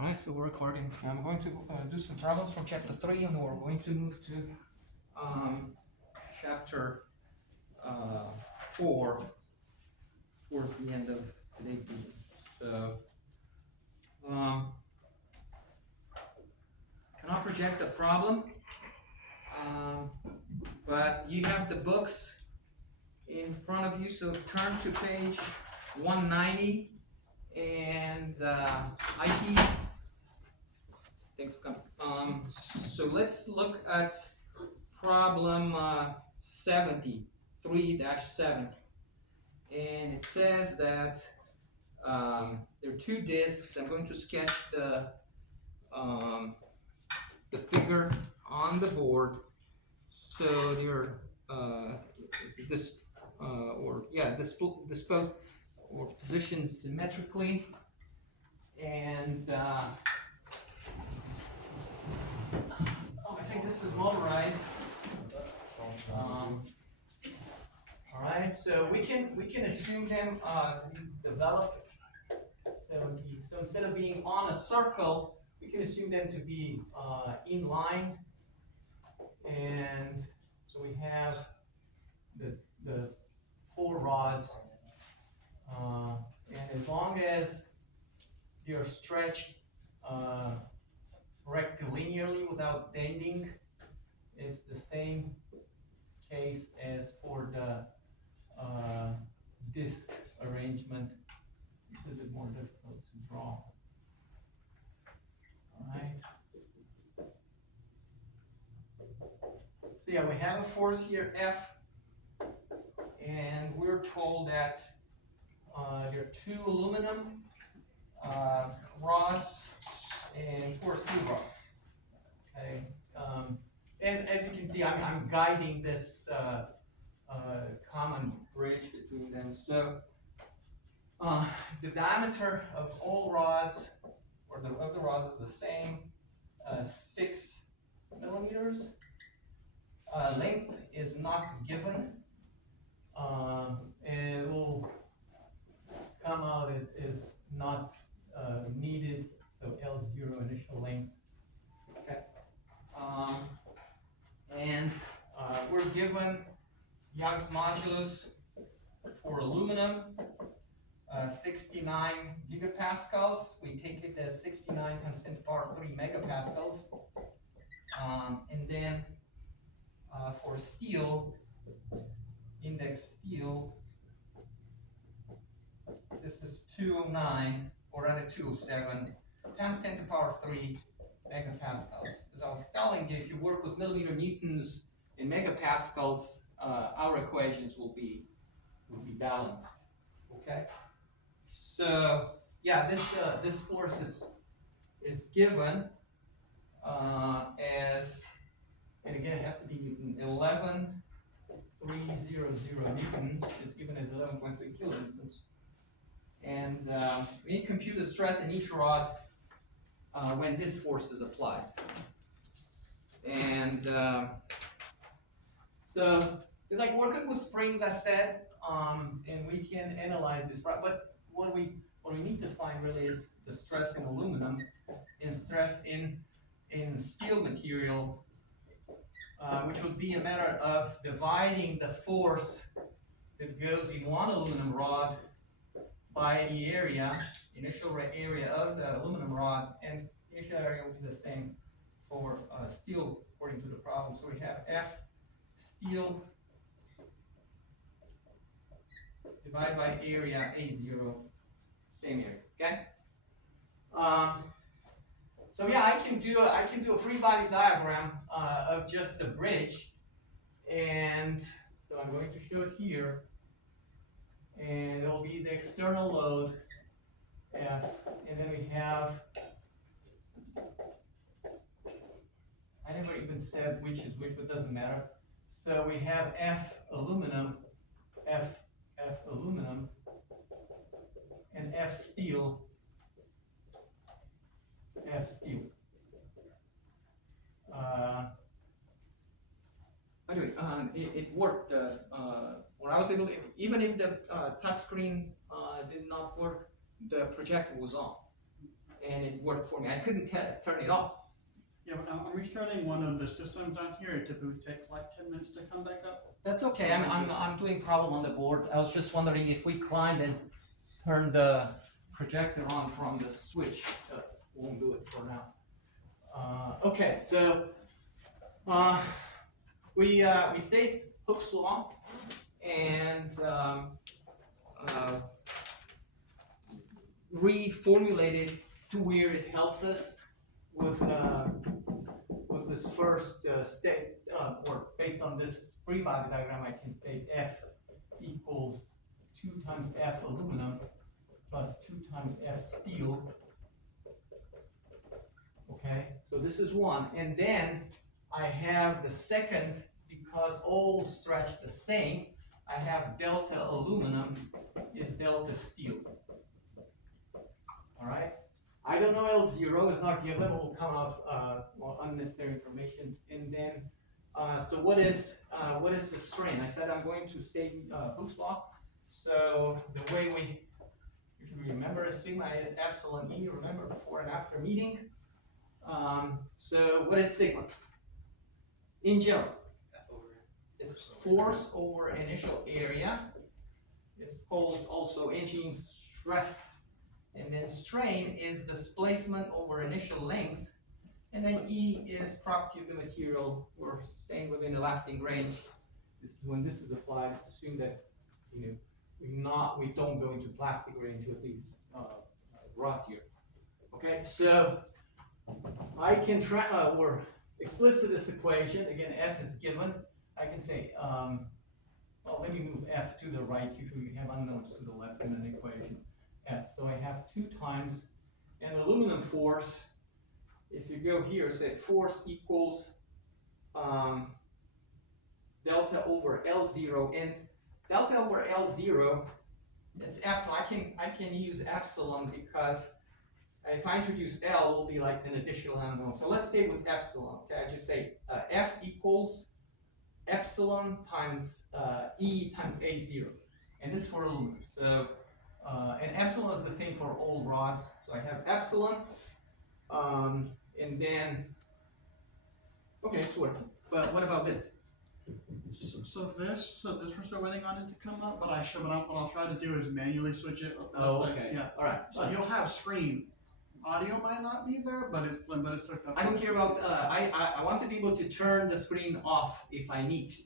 Alright, so we're recording. I'm going to do some problems from chapter 3, and we're going to move to chapter 4 towards the end of today's video. So, cannot project the problem, but you have the books in front of you, so turn to page 190 and IT. Thanks for coming. So let's look at problem 73-7. And it says that there are two disks. I'm going to sketch the figure on the board. So they're disposed or positioned symmetrically, and I think this is motorized. All right, so we can assume them develop. So instead of being on a circle, we can assume them to be in line, and so we have the four rods, and as long as they are stretched rectilinearly without bending, it's the same case as for the disc arrangement. It's a little bit more difficult to draw. Alright. So yeah, we have a force here, F, and we're told that there are two aluminum rods and four steel rods. Okay. And as you can see, I'm guiding this common bridge between them. So the diameter of all rods, or of the rods, is the same, 6 millimeters. Length is not given, and it will come out, it is not needed, so L0 initial length. Okay. And we're given Young's modulus for aluminum, 69 gigapascals. We take it as 69 times 10 to the power 3 megapascals. And then for steel, index steel, this is 209, or rather 207, times 10 to the power 3 megapascals. As I was telling you, if you work with millimeter newtons in megapascals, our equations will be balanced. Okay. So yeah, this force is given as, and again it has to be Newton. 11,300 newtons is given as 11.3 kilonewtons. And we need to compute the stress in each rod when this force is applied. And so it's like working with springs, I said, and we can analyze this. But what we need to find really is the stress in aluminum and stress in steel material, which would be a matter of dividing the force that goes in one aluminum rod by the initial area of the aluminum rod, and the initial area will be the same for steel according to the problem. So we have F steel divided by area A0, same area. Okay. So yeah, I can do a free body diagram of just the bridge, and so I'm going to show it here, and it'll be the external load F, and then we have, I never even said which is which, but it doesn't matter. So we have F aluminum, F aluminum, and F steel, F steel. Anyway, it worked. When I was able to, even if the touch screen did not work, the projector was on. and it worked for me. I couldn't turn it off. Yeah, but I'm restarting one of the systems down here. It typically takes like 10 minutes to come back up. That's okay. So I'm doing problem on the board. I was just wondering if we climb and turn the projector on from the switch. So won't do it for now. Okay, so we stayed Hooke's law and reformulated to where it helps us with this first state, or based on this free body diagram, I can state F equals 2 times F aluminum plus 2 times F steel. Okay, so this is one, and then I have the second, because all stretch the same, I have delta aluminum is delta steel. All right, I don't know L0 is not given, will come out more unnecessary information, and then so what is the strain? I said I'm going to state Hooke's law. So the way we usually remember is sigma is epsilon E. Remember before and after meeting. So what is sigma? In general, it's force over initial area. It's called also engine stress. And then strain is displacement over initial length. And then E is property of the material. We're staying within elastic range. When this is applied, it's assumed that we don't go into plastic range with these rods here. Okay, so I can try or explicit this equation. Again, F is given. I can say, well, let me move F to the right. Usually we have unknowns to the left in an equation. F. So I have 2 times an aluminum force. If you go here, say force equals delta over L0, and delta over L0 is epsilon. I can use epsilon because if I introduce L, it will be like an additional unknown. So let's stay with epsilon. Okay, I just say F equals epsilon times E times A0, and this is for aluminum. So and epsilon is the same for all rods. So I have epsilon, and then okay, it's working. But what about this? So this we're still waiting on it to come up, but what I'll try to do is manually switch it. Oh, okay. Yeah. All right. So you'll have screen. Audio might not be there, but it's hooked up. I don't care about. I want to be able to turn the screen off if I need to.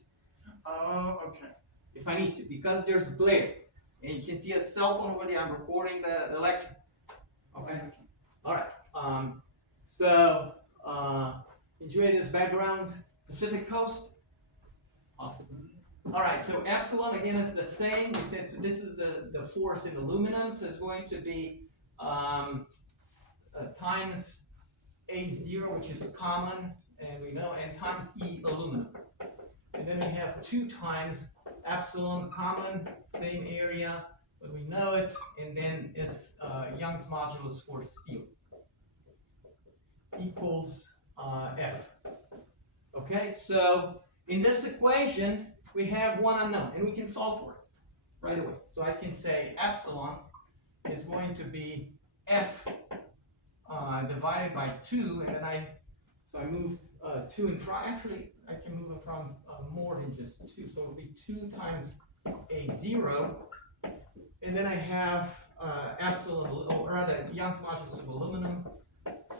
Oh, okay. If I need to, because there's glare, and you can see a cell phone over there. I'm recording the lecture. Okay. All right. So enjoy this background. Pacific Coast. Awesome. All right. So epsilon again is the same. We said this is the force in aluminum, so it's going to be times A0, which is common, and we know, and times E aluminum. And then we have 2 times epsilon common, same area, but we know it, and then it's Young's modulus for steel equals F. Okay, so in this equation, we have one unknown, and we can solve for it right away. So I can say epsilon is going to be F divided by 2, and then I moved 2 in front. Actually, I can move it from more than just 2, so it'll be 2 times A0, and then I have epsilon, or rather Young's modulus of aluminum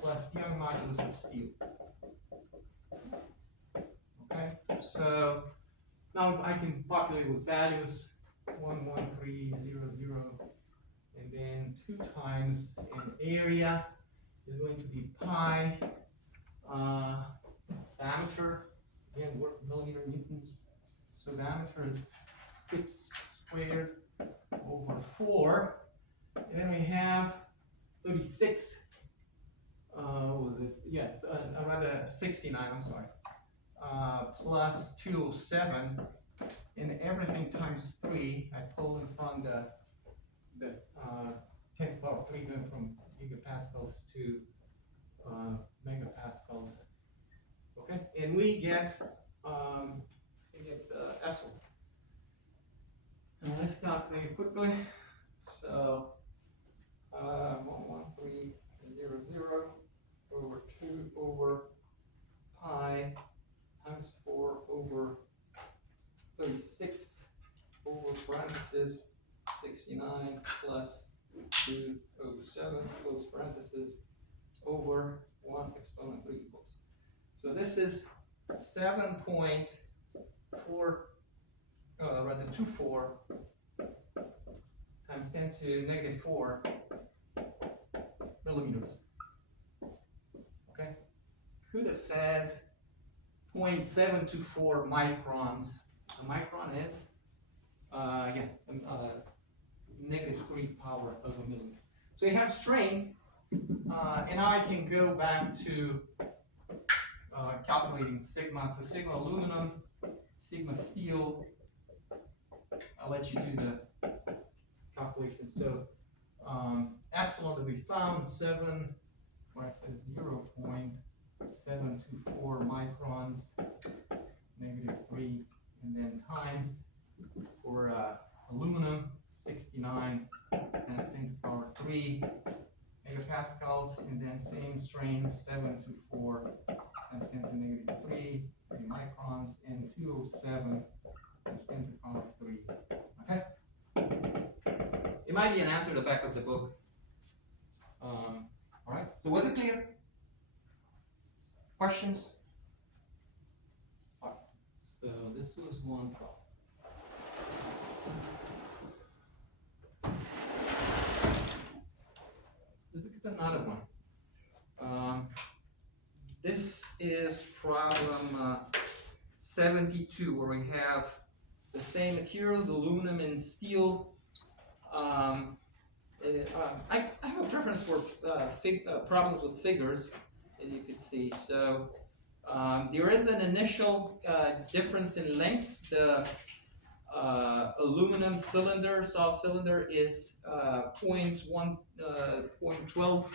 plus Young's modulus of steel. Okay, so now I can populate with values 11300, and then 2 times an area is going to be pi, diameter, again, work millimeter newtons, so diameter is 6 squared over 4, and then we have 36, what was it, yeah, rather 69, I'm sorry, plus 207, and everything times 3, I pull in from the 10 to the power 3 going from gigapascals to megapascals. Okay, and we get epsilon. And let's calculate quickly. So 11300 parentheses, 69 plus 207, close parentheses, over 1 exponent 3 equals. So this is 7.4, rather 24 times 10 to negative 4 millimeters. Okay? Could have said 0.724 microns. A micron is, negative 3 power of a millimeter. So you have strain, and now I can go back to calculating sigma. So sigma aluminum, sigma steel. I'll let you do the calculation. So epsilon that we found, 0.724 microns, negative 3, and then times for aluminum, 69 times 10 to the power 3 megapascals, and then same strain, 724 times 10 to negative 3 microns, and 207 times 10 to the power 3. Okay? It might be an answer at the back of the book. All right. So was it clear? Questions? All right. So this was one problem. Let's look at another one. This is problem 72, where we have the same materials, aluminum and steel. I have a preference for problems with figures, as you can see. So there is an initial difference in length. The aluminum cylinder, soft cylinder, is 0.12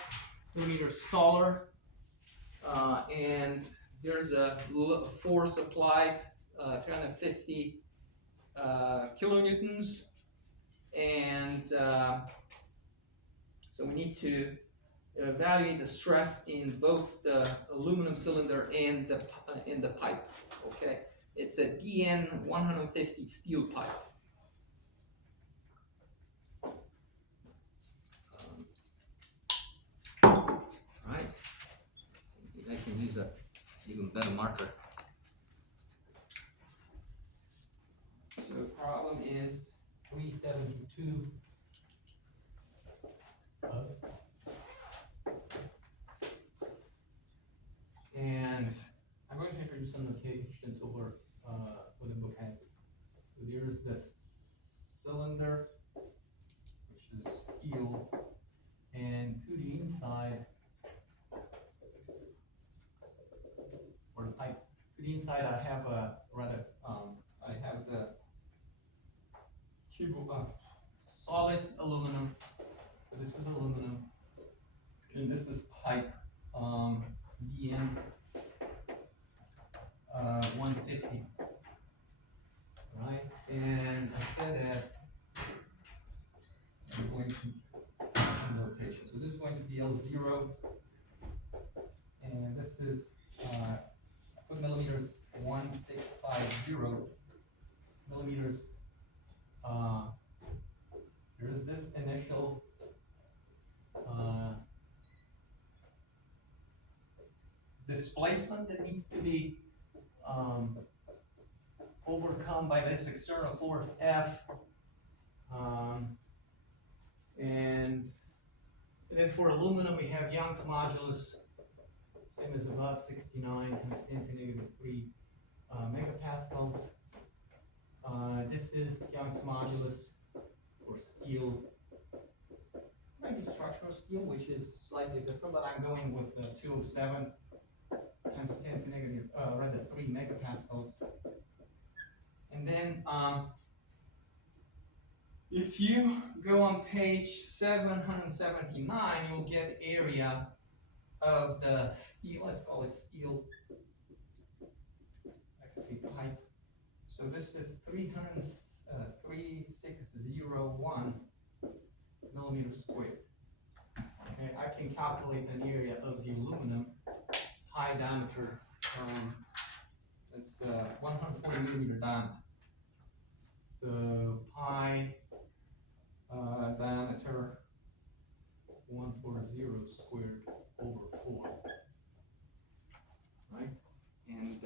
millimeters taller, and there's a force applied, 350 kilonewtons, and so we need to evaluate the stress in both the aluminum cylinder and the pipe. Okay, it's a DN 150 steel pipe. All right, maybe I can use a even better marker. So problem is 372. And I'm going to introduce some notations over what the book has. So there's the cylinder, which is steel, and to the inside, or the pipe, to the inside I have I have the solid aluminum. So this is aluminum, and this is pipe, DN 150, right? And I said that I'm going to do some notation. So this is going to be L0, and this is put millimeters 1650 millimeters. There's this initial displacement that needs to be overcome by this external force F, and then for aluminum we have Young's modulus, same as above, 69 times 10 to negative 3 megapascals. This is Young's modulus for steel. Might be structural steel, which is slightly different, but I'm going with 207 times 10 to negative, rather 3 megapascals. And then if you go on page 779, you'll get area of the steel, let's call it steel, I can see pipe. So this is 3601 millimeters squared. Okay, I can calculate an area of the aluminum, high diameter, it's 140 millimeter diameter. So pi diameter 140 squared over 4, right? And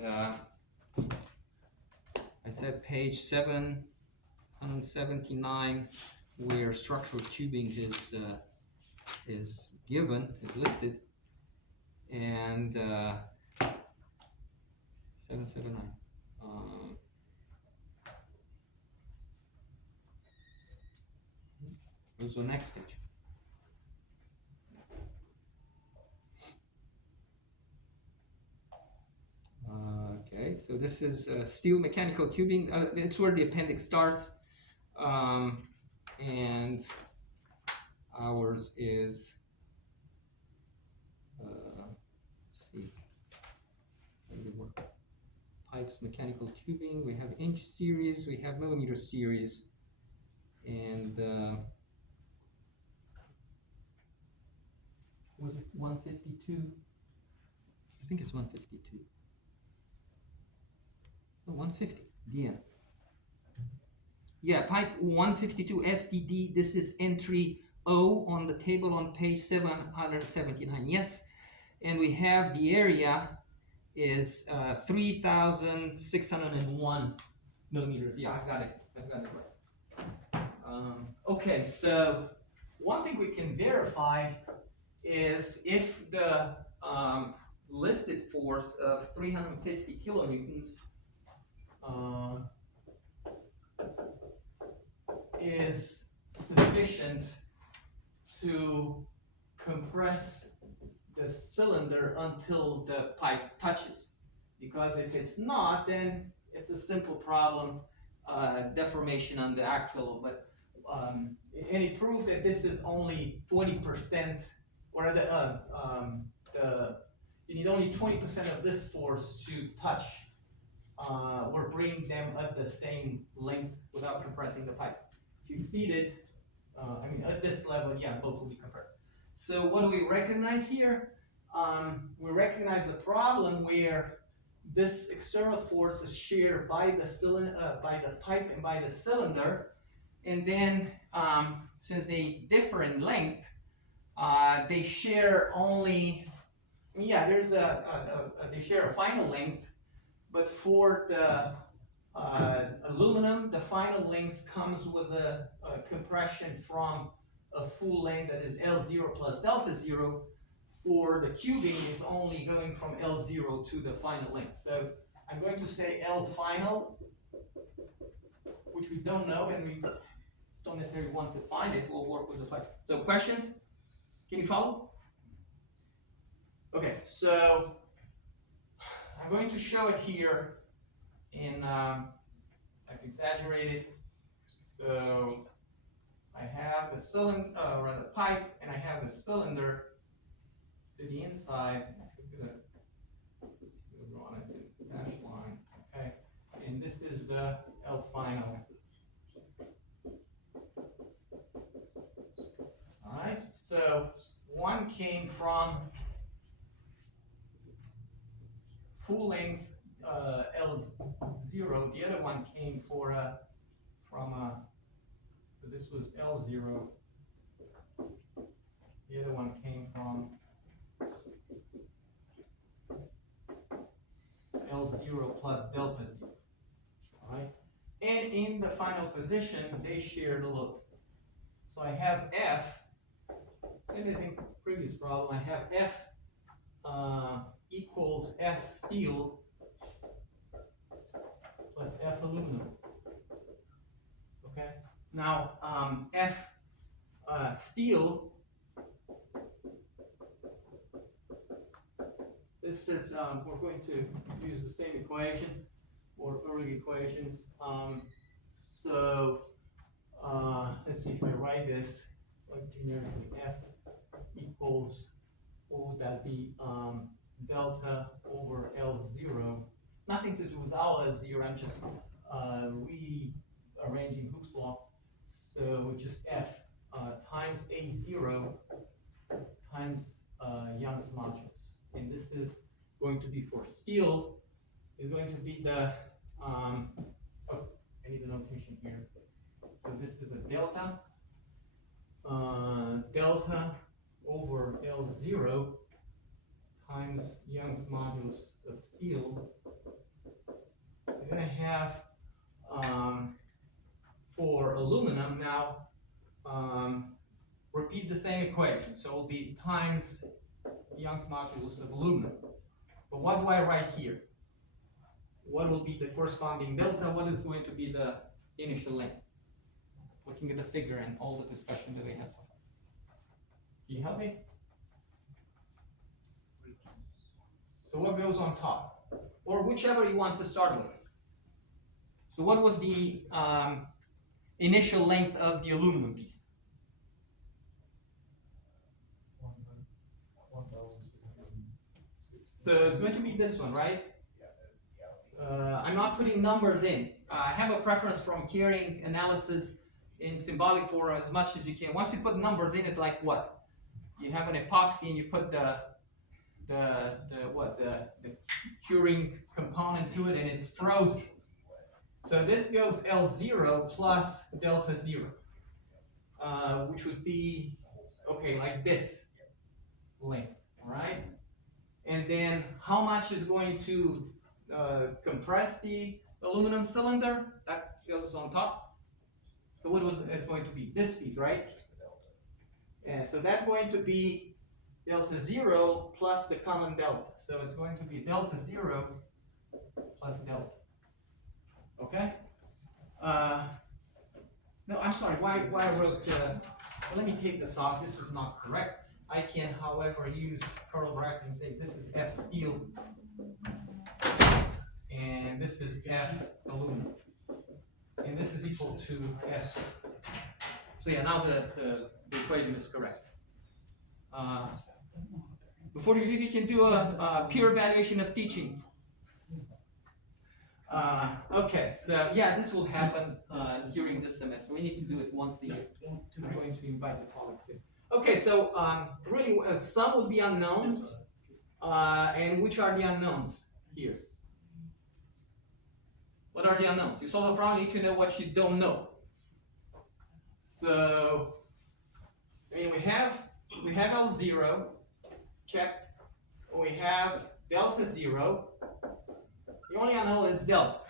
I said page 779, where structural tubing is given, is listed, and 779. Goes to the next page. Okay, so this is steel mechanical tubing. It's where the appendix starts, and ours is. Let's see. Pipes, mechanical tubing. We have inch series. We have millimeter series, and was it 152? I think it's 152. No, 150, DN. Yeah, pipe 152 STD. This is entry O on the table on page 779. Yes, and we have the area is 3,601 millimeters. Yeah, I've got it right. Okay, so one thing we can verify is if the listed force of 350 kilonewtons is sufficient to compress the cylinder until the pipe touches. Because if it's not, then it's a simple problem, deformation on the axle. But any proof that this is only 20%, or you need only 20% of this force to touch or bring them at the same length without compressing the pipe. If you exceed it, at this level, yeah, both will be compressed. So what do we recognize here? We recognize a problem where this external force is shared by the cylinder, by the pipe and by the cylinder, and then since they differ in length, they share only. There's they share a final length, but for the aluminum, the final length comes with a compression from a full length that is L0 plus delta 0. For the tubing, it's only going from L0 to the final length. So I'm going to say L final, which we don't know, and we don't necessarily want to find it. We'll work with the pipe. So questions? Can you follow? Okay, so I'm going to show it here in I've exaggerated. So I have the cylinder, or the pipe, and I have the cylinder to the inside. I'm going to draw it to the dash line. Okay, and this is the L final. All right, so one came from full length L0. The other one came so this was L0. The other one came from L0 plus delta 0. All right, and in the final position, they share the load. So I have F. Same as in previous problem, I have F equals F steel plus F aluminum. Okay. Now F steel. This is we're going to use the same equation or early equations. Let's see if I write this like generically. F equals, what would that be? Delta over L0. Nothing to do with our L0. I'm just rearranging Hooke's law. So just F times A0 times Young's modulus. And this is going to be for steel. Is going to be the I need the notation here. So this is a delta. Delta over L0 times Young's modulus of steel. You're gonna have for aluminum now, repeat the same equation. So it'll be times Young's modulus of aluminum. But what do I write here? What will be the corresponding delta? What is going to be the initial length? Looking at the figure and all the discussion that we had so far. Can you help me? So what goes on top? Or whichever you want to start with. So what was the initial length of the aluminum piece? 1,600. So it's going to be this one, right? I'm not putting numbers in. I have a preference from carrying analysis in symbolic form as much as you can. Once you put numbers in, it's like what? You have an epoxy and you put the curing component to it and it's frozen. So this goes L0 plus delta 0, which would be, okay, like this length, all right? And then how much is going to compress the aluminum cylinder? That goes on top. So what was it's going to be? This piece, right? Yeah, so that's going to be delta 0 plus the common delta. So it's going to be delta 0 plus delta. Okay? No, I'm sorry, why I wrote, let me take this off, this is not correct. I can, however, use curl bracket and say this is F steel, and this is F aluminum. And this is equal to F. So yeah, now the equation is correct. Before you leave, you can do a peer evaluation of teaching. Okay, so yeah, this will happen during this semester. We need to do it once a year. I'm going to invite the colleague too. Okay, so really, some would be unknowns, and which are the unknowns here? What are the unknowns? You solve a problem, you need to know what you don't know. So, I mean, we have L0 checked. We have delta 0. The only unknown is delta.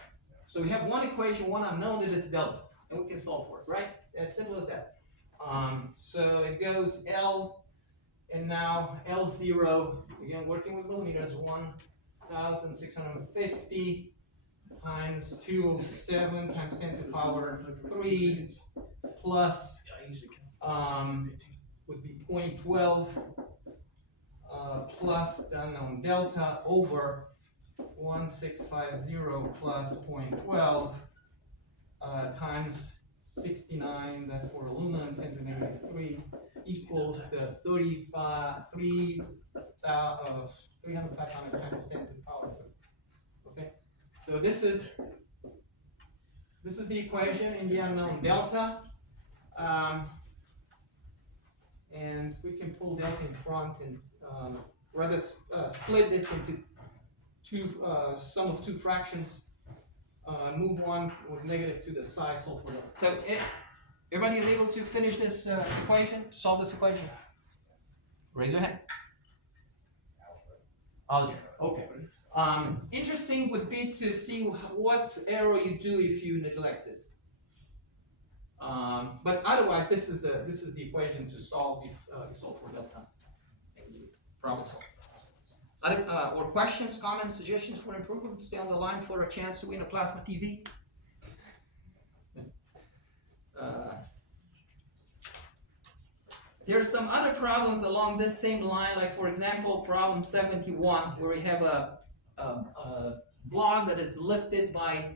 So we have one equation, one unknown that is delta, and we can solve for it, right? As simple as that. So it goes L, and now L0, again working with millimeters, 1,650 times 207 times 10 to the power 3 plus would be 0.12 plus the unknown delta over 1650 plus 0.12 times 69, that's for aluminum, 10 to the negative 3, equals the 305 times 10 to the power 3. Okay, so this is the equation in the unknown delta, and we can pull delta in front and rather split this into sum of two fractions, move one with negative to the side, solve for that. So everybody is able to finish this equation, solve this equation? Raise your hand. Algebra, okay. Interesting would be to see what error you do if you neglect this. But otherwise, this is the equation to solve if you solve for delta. Problem solved. Or questions, comments, suggestions for improvement? Stay on the line for a chance to win a plasma TV. There are some other problems along this same line, like for example, problem 71, where we have a block that is lifted by,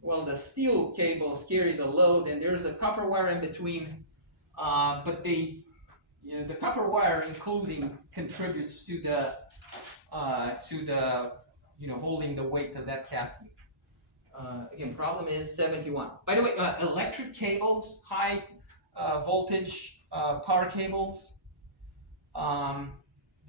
well, the steel cables carry the load, and there's a copper wire in between, but the copper wire including contributes to the holding the weight of that casting. Again, problem is 71. By the way, electric cables, high voltage power cables,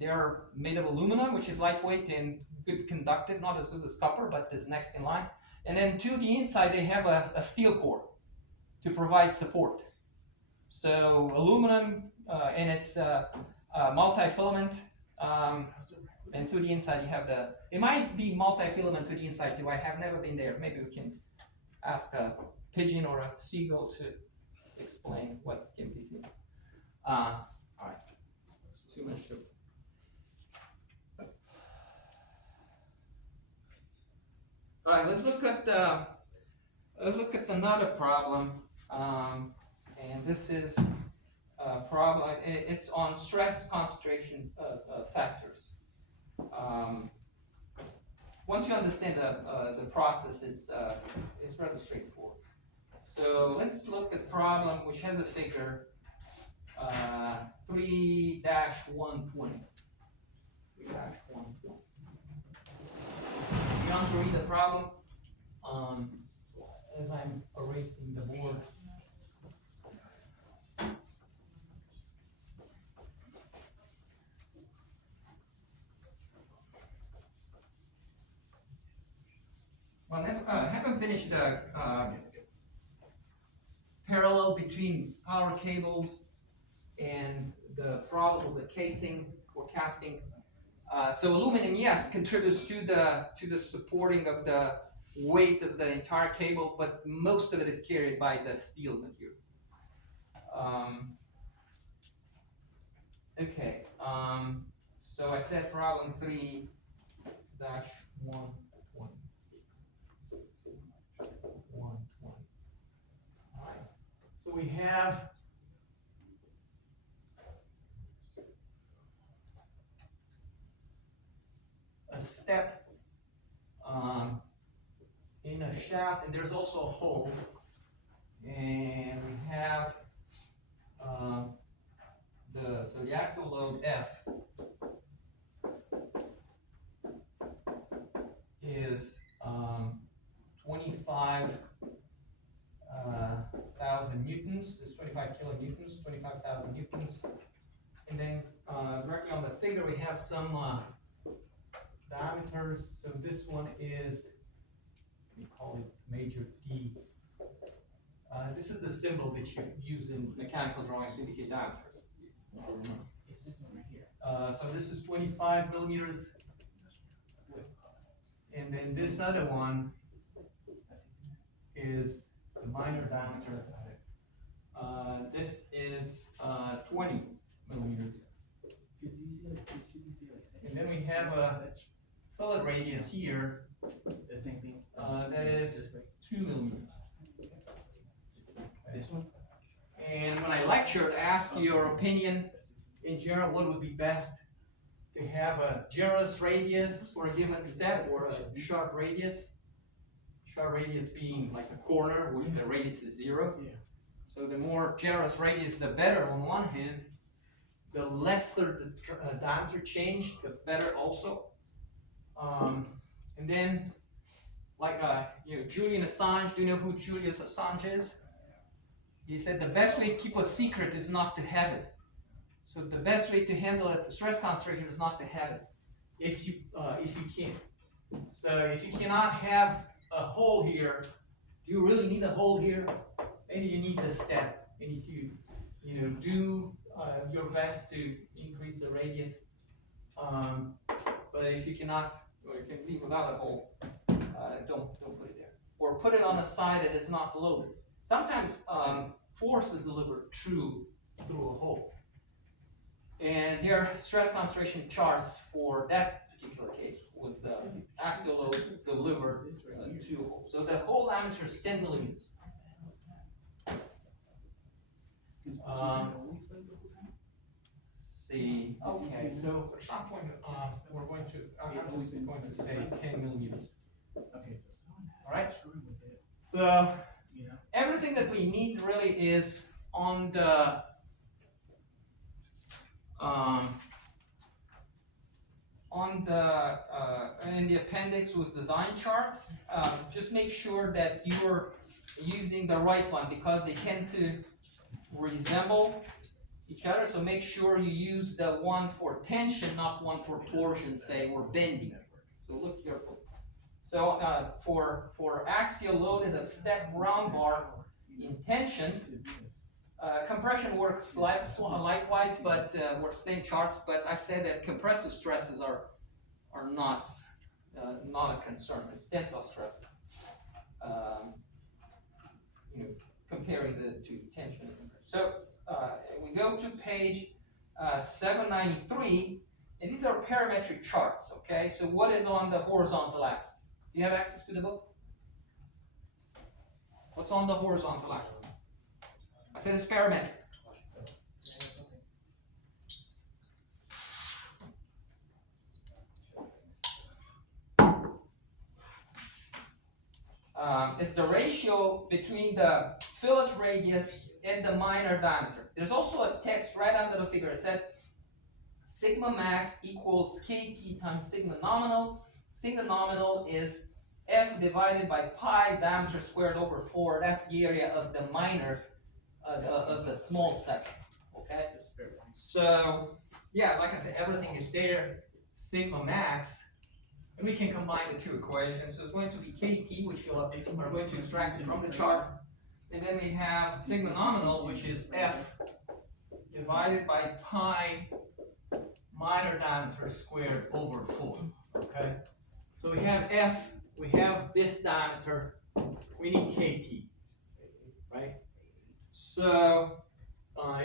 they are made of aluminum, which is lightweight and good conductive, not as good as copper, but is next in line. And then to the inside, they have a steel core to provide support. So aluminum, and it's multi-filament, and to the inside you have it might be multi-filament to the inside too. I have never been there. Maybe we can ask a pigeon or a seagull to explain what can be seen. All right, too much sugar. All right, let's look at another problem, and this is a problem. It's on stress concentration factors. Once you understand the process, it's rather straightforward. So let's look at a problem which has a figure 3-120. 3-120. You want to read the problem as I'm erasing the board. Well, I haven't finished the parallel between power cables and the problem of the casing or casting. So aluminum, yes, contributes to the supporting of the weight of the entire cable, but most of it is carried by the steel material. Okay, so I said problem 3-120. Alright, so we have a step in a shaft, and there's also a hole, And we have the axial load F is 25,000 newtons. This 25 kilonewtons, 25,000 newtons. and then directly on the figure we have some diameters. So this one is, we call it major D. This is the symbol that you use in mechanical drawings to indicate diameters. It's this one right here. So this is 25 millimeters. And then this other one is the minor diameter. This is 20 millimeters. And then we have a fillet radius here. That is 2 millimeters. This one. And when I lectured, I asked your opinion in general, what would be best to have a generous radius for a given step or a sharp radius? Sharp radius being like a corner where the radius is 0. Yeah. So the more generous radius, the better on one hand. The lesser the diameter change, the better also. And then, like Julian Assange, do you know who Julian Assange is? He said the best way to keep a secret is not to have it. So the best way to handle a stress concentration is not to have it, if you can. So if you cannot have a hole here, do you really need a hole here? Maybe you need this step. And if you do your best to increase the radius, but if you cannot, or you can leave without a hole, don't put it there, or put it on a side that is not loaded. Sometimes force is delivered through a hole. And there are stress concentration charts for that particular case with the axial load delivered to a hole. So the hole diameter is 10 millimeters. See, okay, so at some point we're going to, I'm just going to say 10 millimeters. Alright? So everything that we need really is on the in the appendix with design charts. Just make sure that you're using the right one because they tend to resemble each other. So make sure you use the one for tension, not one for torsion, say, or bending. So look careful. So for axial load in the step round bar, in tension. Compression works likewise, but works same charts. But I said that compressive stresses are not a concern. It's tensile stresses. Comparing the two tension and compression. So we go to page 793, and these are parametric charts. Okay, so what is on the horizontal axis? Do you have access to the book? What's on the horizontal axis? I said it's parametric. It's the ratio between the fillet radius and the minor diameter. There's also a text right under the figure. It said sigma max equals KT times sigma nominal. Sigma nominal is F divided by pi diameter squared over 4. That's the area of the minor, of the small section. Okay? So, yeah, like I said, everything is there. Sigma max. And we can combine the two equations. So it's going to be KT, which you are going to extract it from the chart. And then we have sigma nominal, which is F divided by pi minor diameter squared over 4. Okay? So we have F, we have this diameter, we need KT. Right? So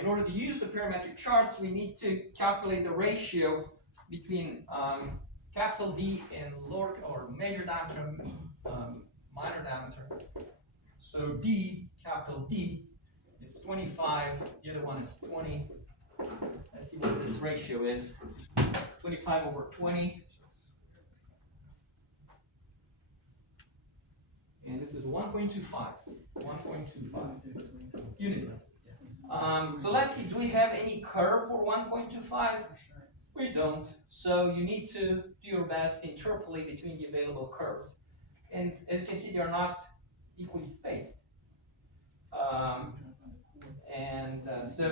in order to use the parametric charts, we need to calculate the ratio between capital D and lower or major diameter, minor diameter. So D, capital D, is 25, the other one is 20. Let's see what this ratio is. 25 over 20. And this is 1.25. 1.25 units. So let's see, do we have any curve for 1.25? We don't. So you need to do your best to interpolate between the available curves. And as you can see, they are not equally spaced. So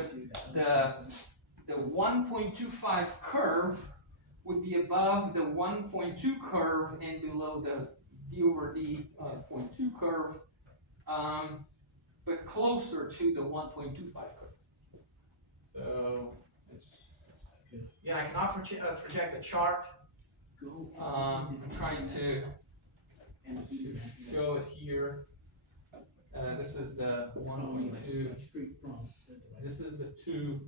the 1.25 curve would be above the 1.2 curve and below the d over d 0.2 curve, but closer to the 1.25 curve. So yeah, I cannot project a chart. I'm trying to show it here. This is the 1.2. This is the 2.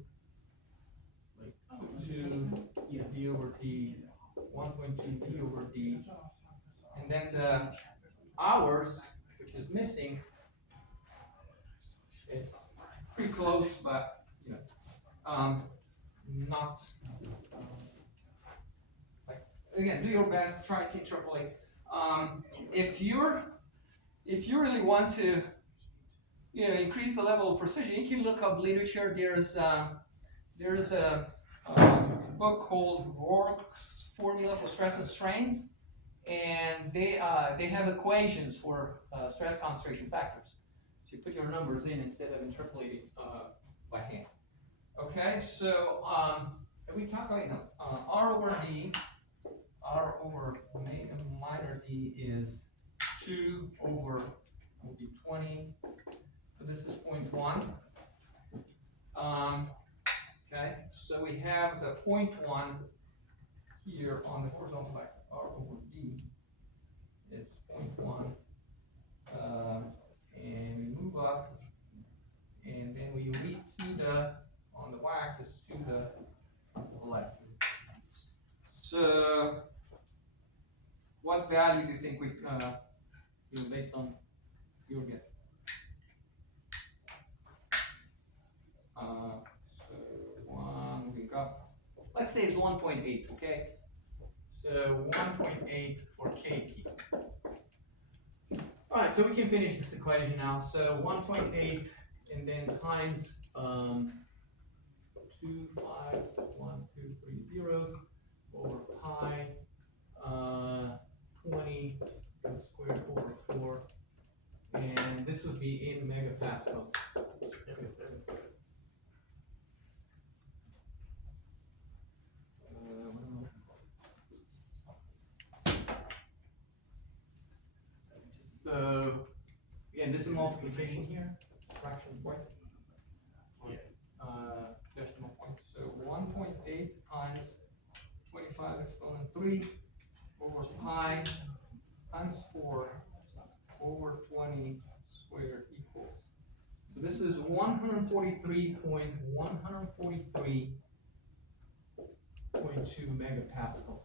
2 d over d, 1.2 d over d, and then the hours, which is missing. It's pretty close, but not. Again, do your best. Try to interpolate. If you really want to, increase the level of precision, you can look up literature. There's a book called Rourke's Formula for Stress and Strains, and they have equations for stress concentration factors. So you put your numbers in instead of interpolating by hand. Okay, so if we calculate R over minor d is 2 over will be 20. So this is 0.1. Okay, so we have the 0.1 here on the horizontal axis. R over d is 0.1, and we move up, and then we read to the on the y-axis to the left. So, what value do you think we based on your guess? So one moving up. Let's say it's 1.8. Okay. So 1.8 for KT. All right. So we can finish this equation now. So 1.8 and then times 2, 5, 1, 2, 3 zeros over pi 20 squared over 4, and this would be in megapascals. So again, this is multiplication here. fraction point. Decimal point. So 1.8 times 25 exponent 3 over pi times 4 over 20 squared equals. So this is 143.143.2 megapascals.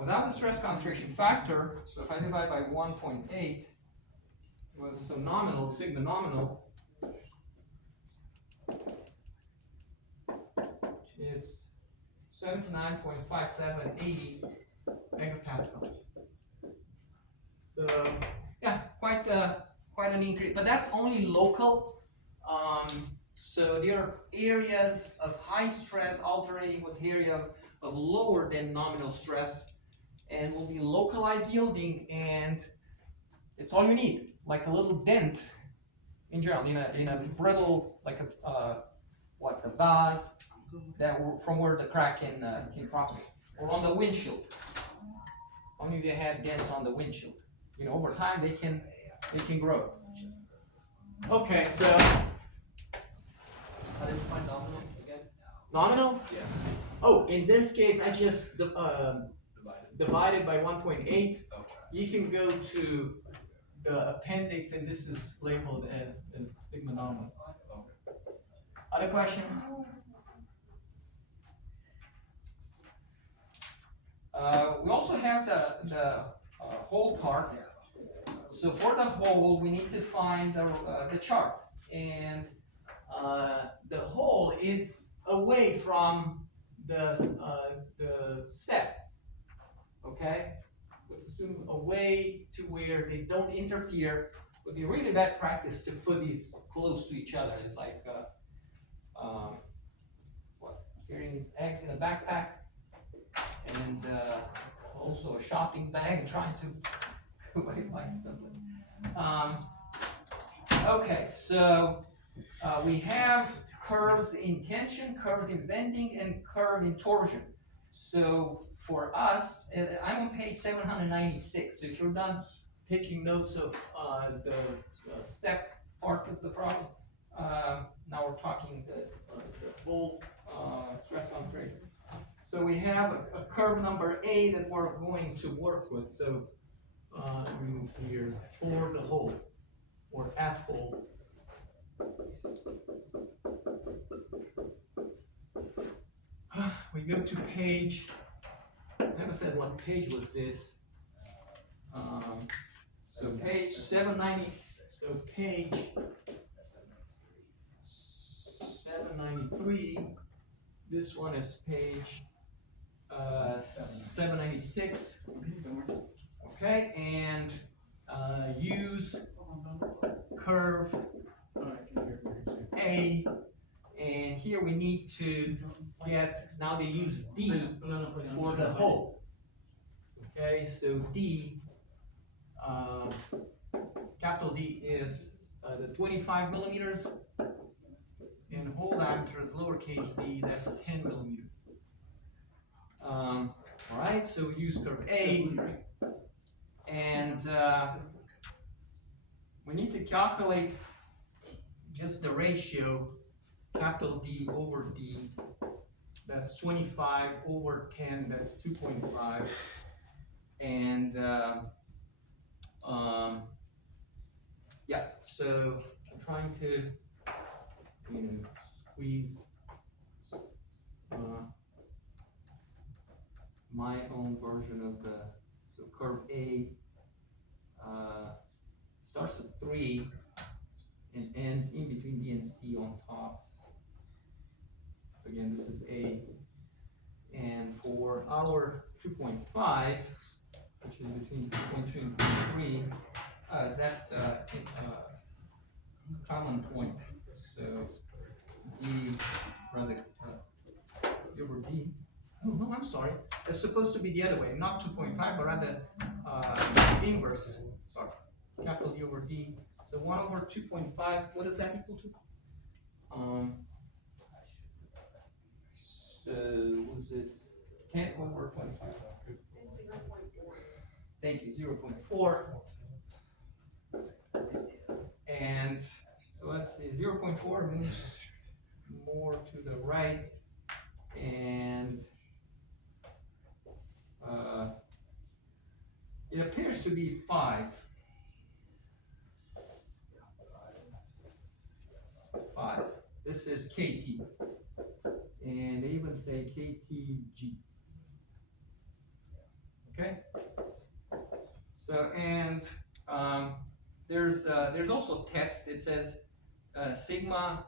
Without the stress concentration factor, so if I divide by 1.8, so nominal, sigma nominal, it's 79.5780 megapascals. So yeah, quite an increase, but that's only local. So there are areas of high stress alternating with area of lower than nominal stress, and will be localized yielding, and it's all you need, like a little dent in general, in a brittle, like a vase from where the crack can propagate, or on the windshield. Only they had dents on the windshield. Over time they can grow. Okay, so how did you find nominal again? Nominal? Yeah. Oh, in this case, I just divided by 1.8. Okay. You can go to the appendix, and this is labeled as sigma nominal. Other questions? We also have the whole part. So for the whole, we need to find the chart, and the whole is away from the step. Okay, let's assume away to where they don't interfere. It would be really bad practice to put these close to each other. It's like carrying eggs in a backpack, and also a shopping bag, and trying to find something. Okay, so we have curves in tension, curves in bending, and curve in torsion. So for us, I'm on page 796. So if you're done taking notes of the step part of the problem, now we're talking the whole stress concentration. So we have a curve number A that we're going to work with. So move here for the whole, or at whole. We go to page, I never said what page was this. So page 790, so page 793, this one is page 796. Okay, and use curve A, and here we need to get, now they use D for the whole. Okay, so D, capital D is the 25 millimeters, and whole diameter is lowercase d, that's 10 millimeters. Alright, so use curve A, and we need to calculate just the ratio, capital D over D, that's 25 over 10, that's 2.5, and yeah, so I'm trying to squeeze my own version of the, so curve A starts at 3 and ends in between B and C on top. Again, this is A, and for our 2.5, which is between 2.2 and 3, is that common point. So D, rather, over D. Oh, no, I'm sorry. It's supposed to be the other way, not 2.5, but rather inverse. Sorry. Capital D over D. So 1 over 2.5, what is that equal to? So was it 10 over 25? Thank you, 0.4. And so let's let's see, 0.4 moves more to the right, and it appears to be 5. 5. This is KT, and they even say KTG. Okay. So and there's also text. It says sigma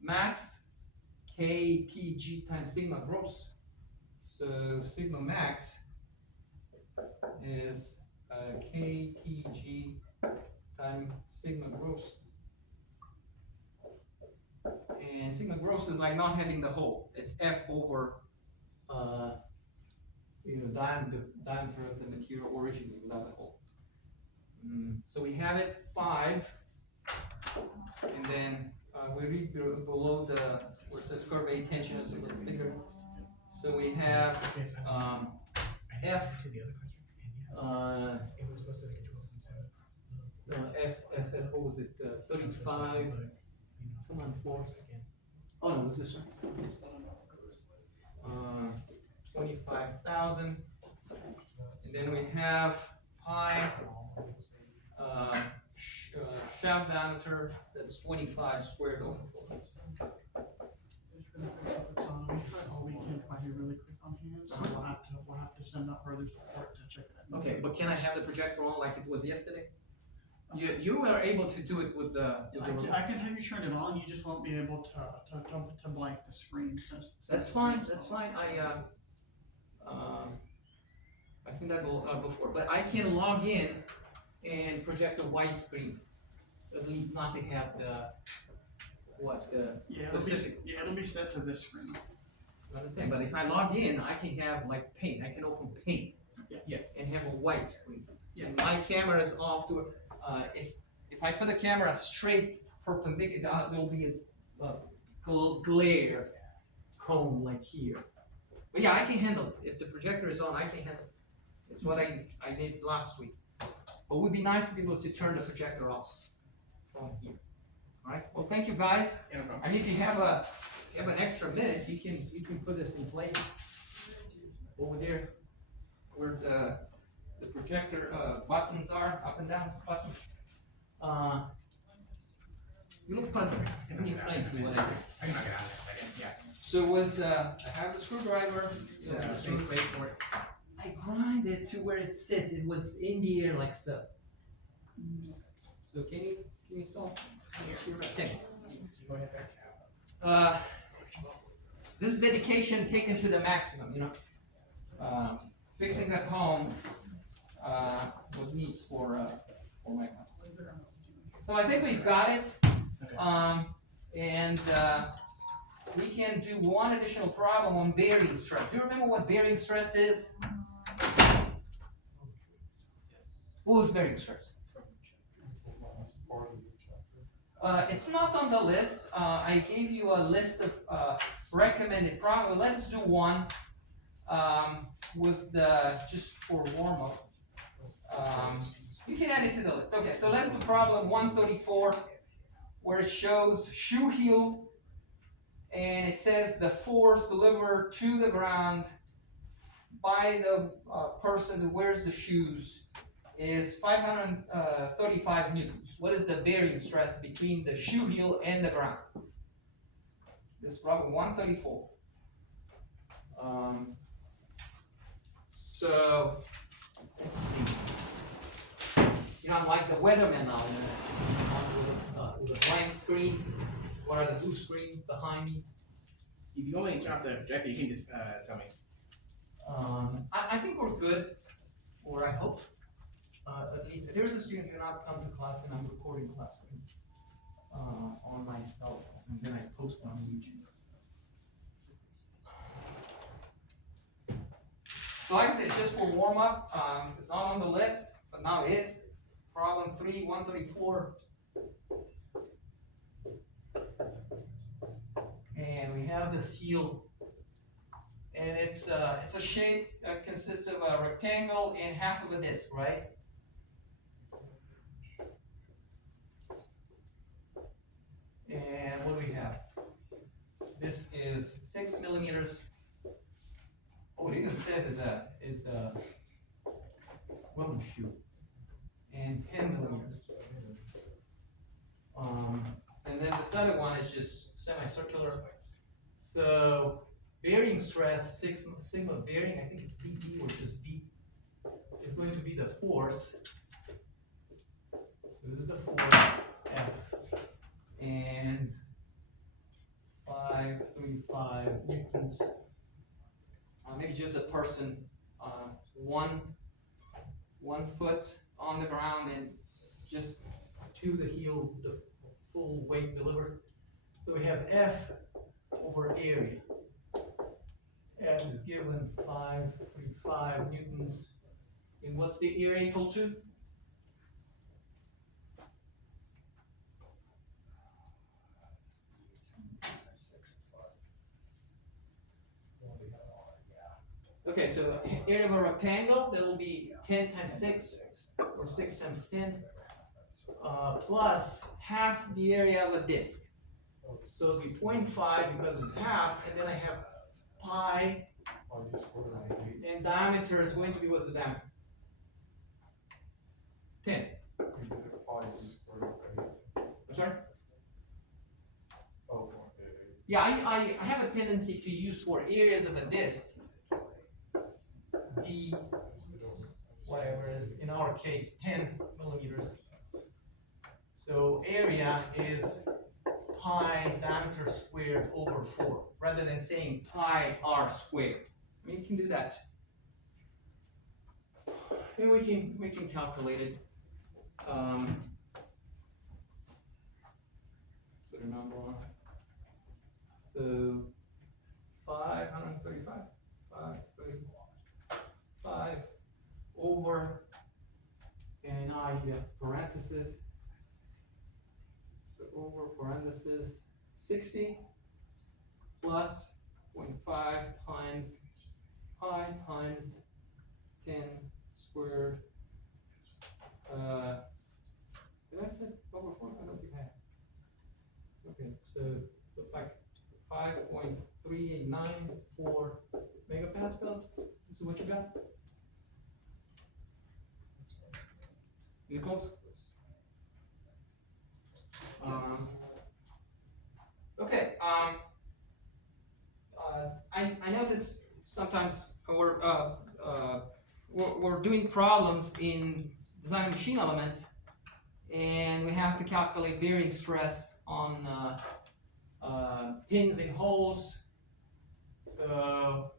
max KTG times sigma gross. So sigma max is KTG times sigma gross. And sigma gross is like not having the hole. It's F over diameter of the material originally without the hole. So we have it 5, and then we read below the where it says curvature tension is a little bigger. So we have F. To the other question. It was supposed to be like a 12.7. What was it? 35. Come on, force. Oh no, what's this one? 25,000. And then we have pi shaft diameter, that's 25 squared over 4. We can try here really quick on hand, so we'll have to send out further support to check that. Okay, but can I have the projector on like it was yesterday? You were able to do it with I can have you turn it on. You just won't be able to blank the screen. That's fine. That's fine. I think that will before, but I can log in and project a white screen. At least not to have the specific. It'll be set to this screen. I understand, but if I log in, I can have like Paint. I can open Paint. Yeah. Yes. And have a white screen. Yeah. And my camera is off to. If I put the camera straight perpendicular, there will be a glare cone like here. But yeah, I can handle it. If the projector is on, I can handle it. It's what I did last week. But it would be nice to be able to turn the projector off from here. Alright? Well, thank you guys. And if you have an extra minute, you can put this in place over there where the projector buttons are, up and down buttons. You look puzzled. Let me explain to you what I did. I can knock it out in a second. Yeah. So I have the screwdriver. Please wait for it. I grind it to where it sits. It was in the air like so. So can you install? Thank you. Go ahead back. This is dedication taken to the maximum, you know. Fixing at home was needs for my class. So I think we've got it. And we can do one additional problem on bearing stress. Do you remember what bearing stress is? What was bearing stress? It's not on the list. I gave you a list of recommended problems. Let's do one with just for warm up. You can add it to the list. Okay, so let's do problem 134, where it shows shoe heel, and it says the force delivered to the ground by the person who wears the shoes is 535 newtons. What is the bearing stress between the shoe heel and the ground? This is problem 134. So let's see. You know, I'm like the weatherman now. With a blank screen, or the blue screen behind me. If you go and turn off the projector, you can just tell me. I think we're good, or I hope. At least if there's a student who not come to class, and I'm recording class on my cell phone, and then I post on YouTube. So like I said, just for warm up, it's not on the list, but now it is. Problem 3, 134. And we have this heel, and it's a shape that consists of a rectangle and half of a disc, right? And what do we have? This is 6 millimeters. Oh, it even says it's a welding shoe. And 10 millimeters. And then this other one is just semicircular. So bearing stress, sigma bearing, I think it's dB, which is B, is going to be the force. So this is the force, F, and 535 newtons. Maybe just a person, 1 foot on the ground and just to the heel, the full weight delivered. So we have F over area. F is given 535 newtons. And what's the area equal to? Okay, so area of a rectangle, that will be 10 times 6, or 6 times 10, plus half the area of a disk. So it'll be 0.5 because it's half, and then I have pi, and diameter is going to be, what's the diameter? 10. I'm sorry? Yeah, I have a tendency to use for areas of a disk, D, whatever is, in our case, 10 millimeters. So area is pi diameter squared over 4, rather than saying pi r squared. I mean, you can do that. And we can calculate it. Put a number on it. So 535 over, and now you have parentheses. So over parentheses 60 plus 0.5 times pi times 10 squared. Did I say over 4? I don't think I have. Okay, so looks like 5.3894 megapascals. So what you got? You close? Okay. I notice sometimes we're doing problems in design machine elements, and we have to calculate bearing stress on pins and holes. So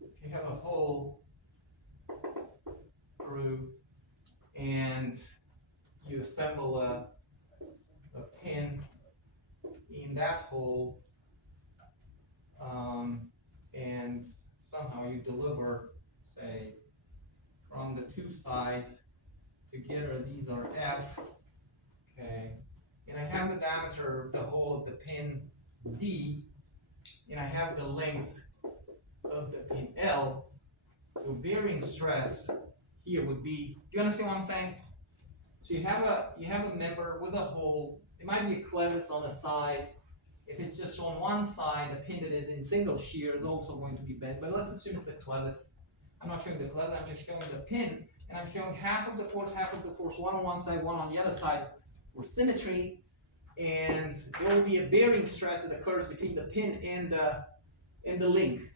if you have a hole through and you assemble a pin in that hole, and somehow you deliver, say, from the two sides together, these are F, okay, and I have the diameter of the hole of the pin D, and I have the length of the pin L, so bearing stress here would be, do you understand what I'm saying? So you have a member with a hole. It might be a clevis on the side. If it's just on one side, the pin that is in single shear is also going to be bent, but let's assume it's a clevis. I'm not showing the clevis, I'm just showing the pin, and I'm showing half of the force, one on one side, one on the other side for symmetry, and there will be a bearing stress that occurs between the pin and the link.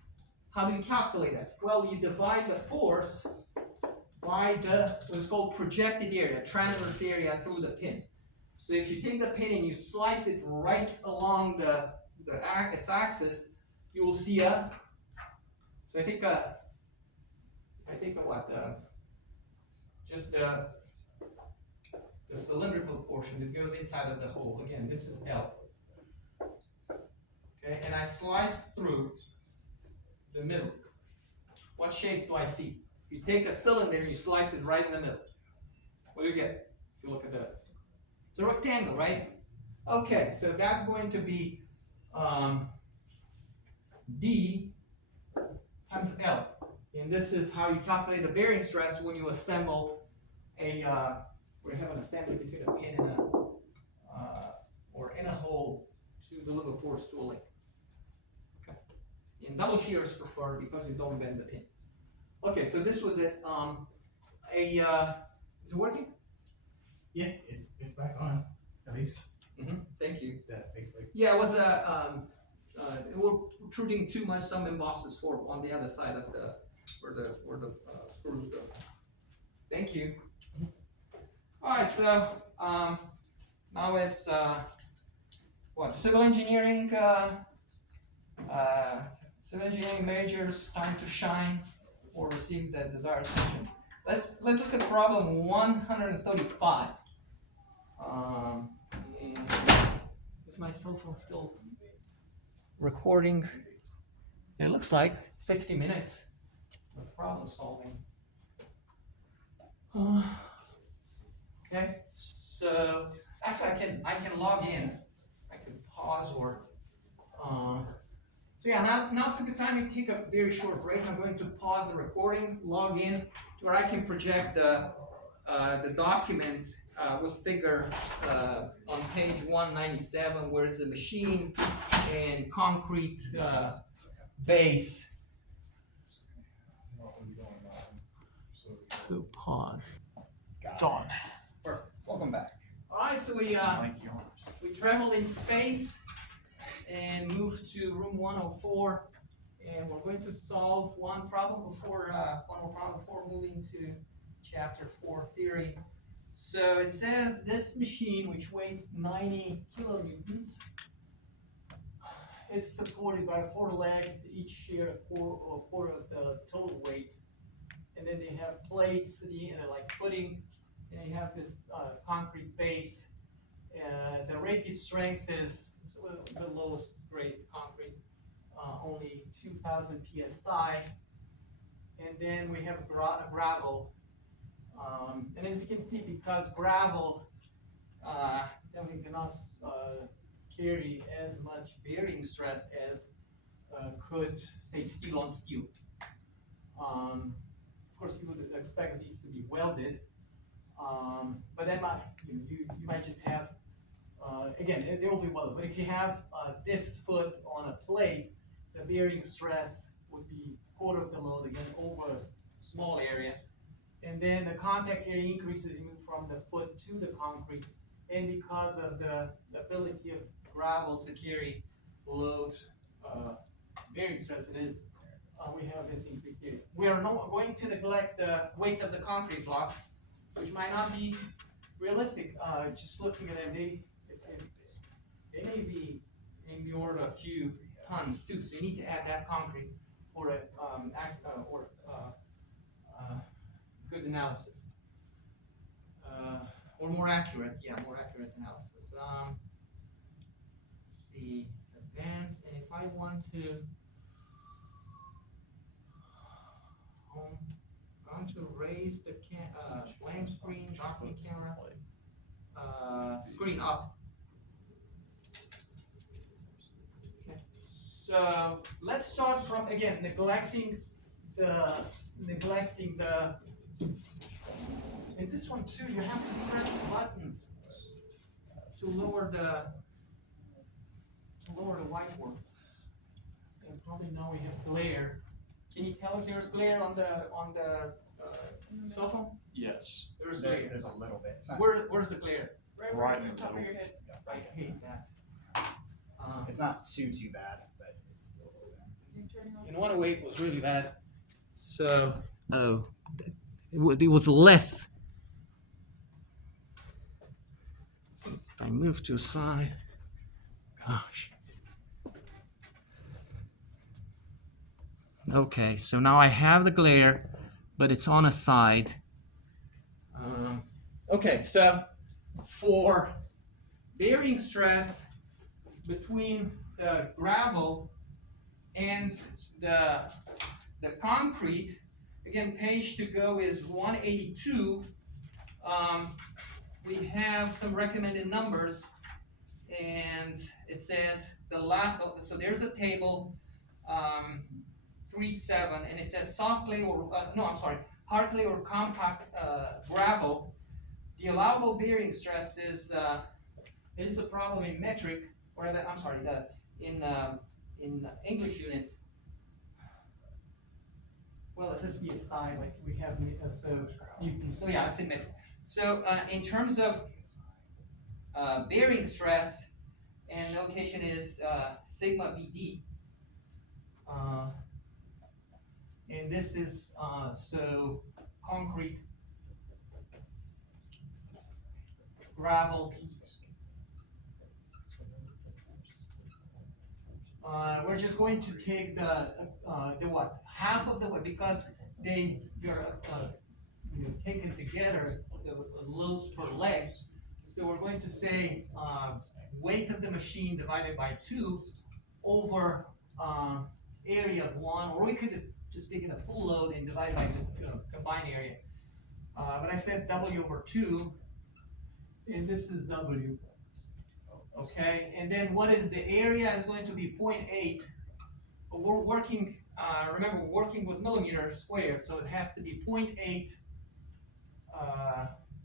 How do you calculate that? Well, you divide the force by what is called projected area, transverse area through the pin. So if you take the pin and you slice it right along its axis, you will see so I take just the cylindrical portion that goes inside of the hole. Again, this is L. Okay, and I slice through the middle. What shapes do I see? If you take a cylinder and you slice it right in the middle, what do you get? If you look at that, it's a rectangle, right? Okay, so that's going to be D times L, and this is how you calculate the bearing stress when you assemble we have an assembly between a pin deliver force to a link. Okay. And double shear is preferred because you don't bend the pin. Okay, so this was it. Is it working? Yeah, it's back on, at least Thank you. that Facebook. Yeah, it was we're protruding too much some embosses for on the other side of the where the screws go. Thank you. All right, so now it's what civil engineering majors time to shine or receive the desired attention. Let's look at problem 135. And is my cell phone still recording? It looks like 50 minutes of problem solving. Okay, so actually I can log in. I can pause or so yeah, now it's a good time to take a very short break. I'm going to pause the recording, log in, where I can project the document with figure on page 197, where it's the machine and concrete base. So pause. It's on. Perfect. Welcome back. All right, so we traveled in space and moved to room 104, and we're going to solve one more problem before moving to chapter 4 theory. So it says this machine, which weighs 90 kilonewtons, it's supported by 4 legs, each share a quarter of the total weight, and then they have plates, like footing, and you have this concrete base. The rated strength is the lowest grade concrete, only 2,000 psi, and then we have gravel. And as you can see, because gravel definitely cannot carry as much bearing stress as could, say, steel on steel. Of course, you would expect these to be welded, but then you might just have, again, they will be welded, but if you have this foot on a plate, the bearing stress would be quarter of the load, again, over a small area. And then the contact area increases, you move from the foot to the concrete, and because of the ability of gravel to carry load, bearing stress we have this increased area. We are not going to neglect the weight of the concrete blocks, which might not be realistic. Just looking at them, they may be in the order of a few tons too, so you need to add that concrete for good analysis, or more accurate analysis. Let's see, advanced, and if I want to, raise the blank screen, document camera, screen up. Okay. So let's start from, again, neglecting the in this one too, you have to press the buttons to lower the whiteboard. And probably now we have glare. Can you tell if there's glare on the cell phone? Yes. There's glare. There's a little bit. It's not, Where's the glare? right on in the the top of middle. your head. I hate that. It's not too bad, but it's still a little bit. You turn it off. In 108 was really bad. So, it was less. If I move to the side, gosh. Okay, so now I have the glare, but it's on a side. Okay, so for bearing stress between the gravel and the concrete, again, page to go is 182. We have some recommended numbers, and it says so there's a table, 3.7, and it says soft clay or hard clay or compact gravel. The allowable bearing stress is it is a problem in metric or the, I'm sorry, in English units, well, it says PSI, like we have, so yeah, it's in mid. So, in terms of, bearing stress, and notation is, sigma BD. And this is, so concrete, gravel. We're just going to take the what, half of the weight, because you're taken together, the loads per leg. So we're going to say, weight of the machine divided by 2 over, area of 1, or we could just take it a full load and divide by the combined area. But I said W over 2, and this is W. Okay, and then what is the area is going to be 0.8. We're working, remember, we're working with millimeters squared, so it has to be 0.8,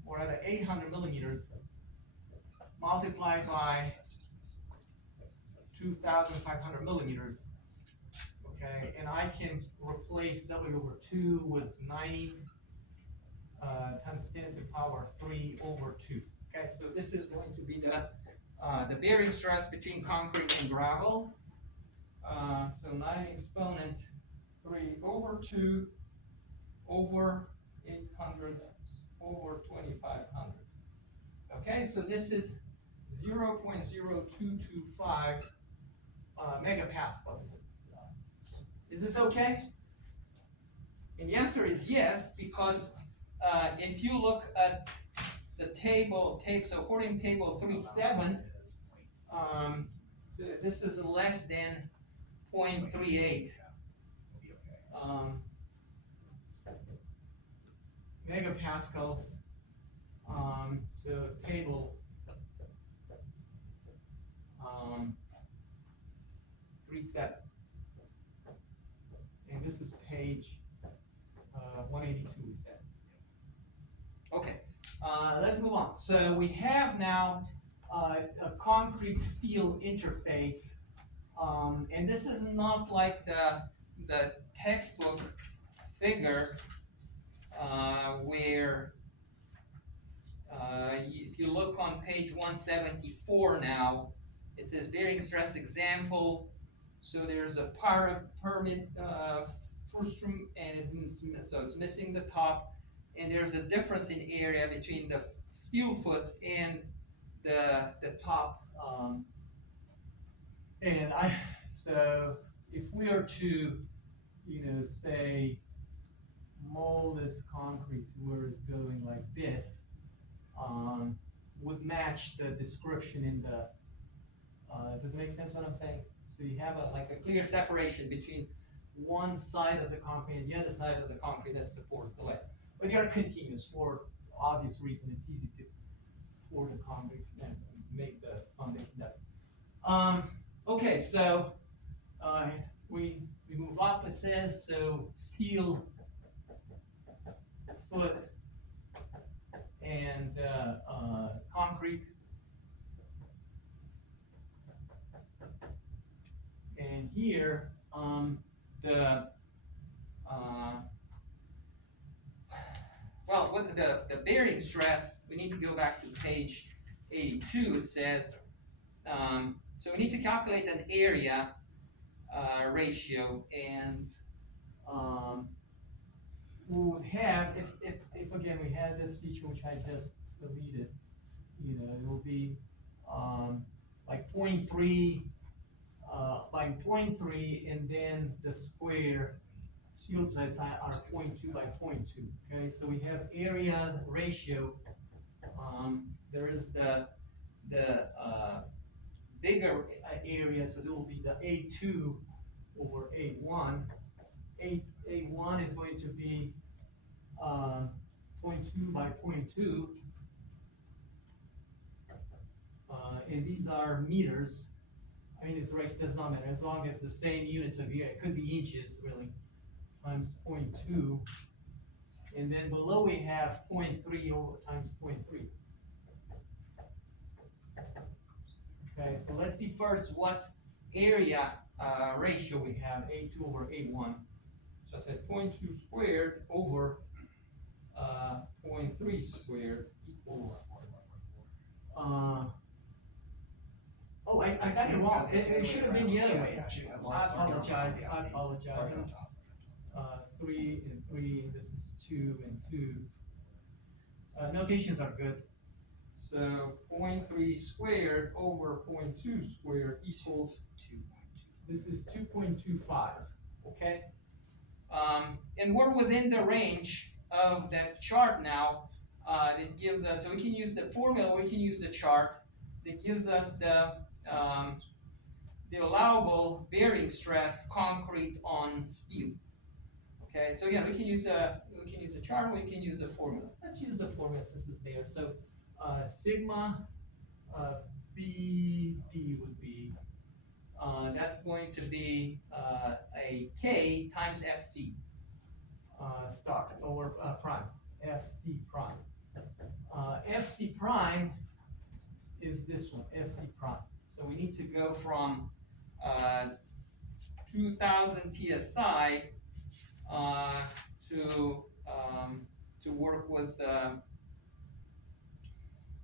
or rather 800 millimeters multiplied by 2,500 millimeters. Okay, and I can replace W over 2 with 90 times 10 to the power 3 over 2. Okay, so this is going to be the bearing stress between concrete and gravel. So 90 exponent 3 over 2 over 800 over 2,500. Okay, so this is 0.0225 megapascals. Is this okay? And the answer is yes, because if you look at the table, so according to table 3.7, so this is less than 0.38 megapascals. So table 3.7, and this is page 182. We said. Okay, let's move on. So we have now a concrete steel interface, and this is not like the textbook figure where if you look on page 174 now, it says bearing stress example. So there's a pyramid frustrum, and so it's missing the top, and there's a difference in area between the steel foot and the top. So if we are to, say, mold this concrete to where it's going like this, would match the description in the, does it make sense what I'm saying? So you have a clear separation between one side of the concrete and the other side of the concrete that supports the leg. But they are continuous for obvious reason. It's easy to pour the concrete and make the foundation up. Okay, so we move up. It says so steel foot and concrete. And here, well, with the bearing stress, we need to go back to page 82. It says, so we need to calculate an area ratio, and we would have, if again we had this feature which I just deleted, it will be like 0.3 by 0.3, and then the square steel plates are 0.2 by 0.2. Okay, so we have area ratio. There is the bigger area, so there will be the A2 over A1. A1 is going to be 0.2 by 0.2, and these are meters. I mean, it's right, it does not matter, as long as the same units of area, it could be inches really, times 0.2. And then below we have 0.3 over times 0.3. Okay, so let's see first what area, ratio we have, A2 over A1. So I said 0.2 squared over, 0.3 squared equals, oh, I got it wrong, it should have been the other way. I apologize. 3 and 3, this is 2 and 2. Notations are good. So 0.3 squared over 0.2 squared equals, this is 2.25, okay? And we're within the range of that chart now. That gives us, so we can use the formula, or we can use the chart that gives us the allowable bearing stress concrete on steel. Okay, so again, we can use the chart, or we can use the formula. Let's use the formula since it's there. So sigma BD would be, that's going to be a K times FC star, or prime, FC prime. FC prime is this one, FC prime. So we need to go from 2000 PSI to work with,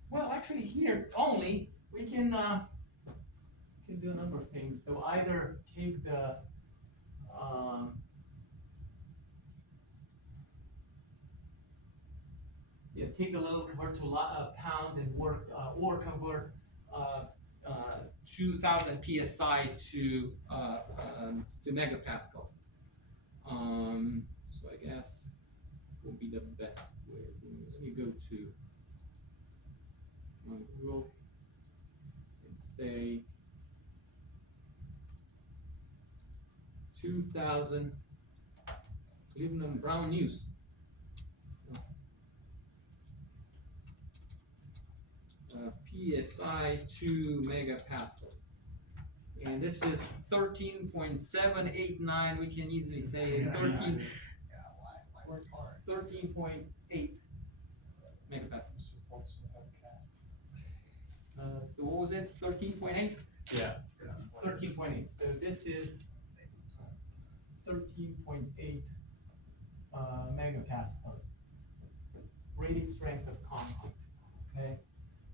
well, actually here only, we can do a number of things. So either take the, take the load, convert to pounds and work, or convert 2000 PSI to megapascals. So I guess will be the best way. Let me go to my Google and say 2000 Cleveland Brown News. PSI 2 megapascals. And this is 13.789. We can easily say 13. 13.8 megapascals. So what was it? 13.8? Yeah. 13.8. So this is 13.8 megapascals. Rated strength of concrete. Okay.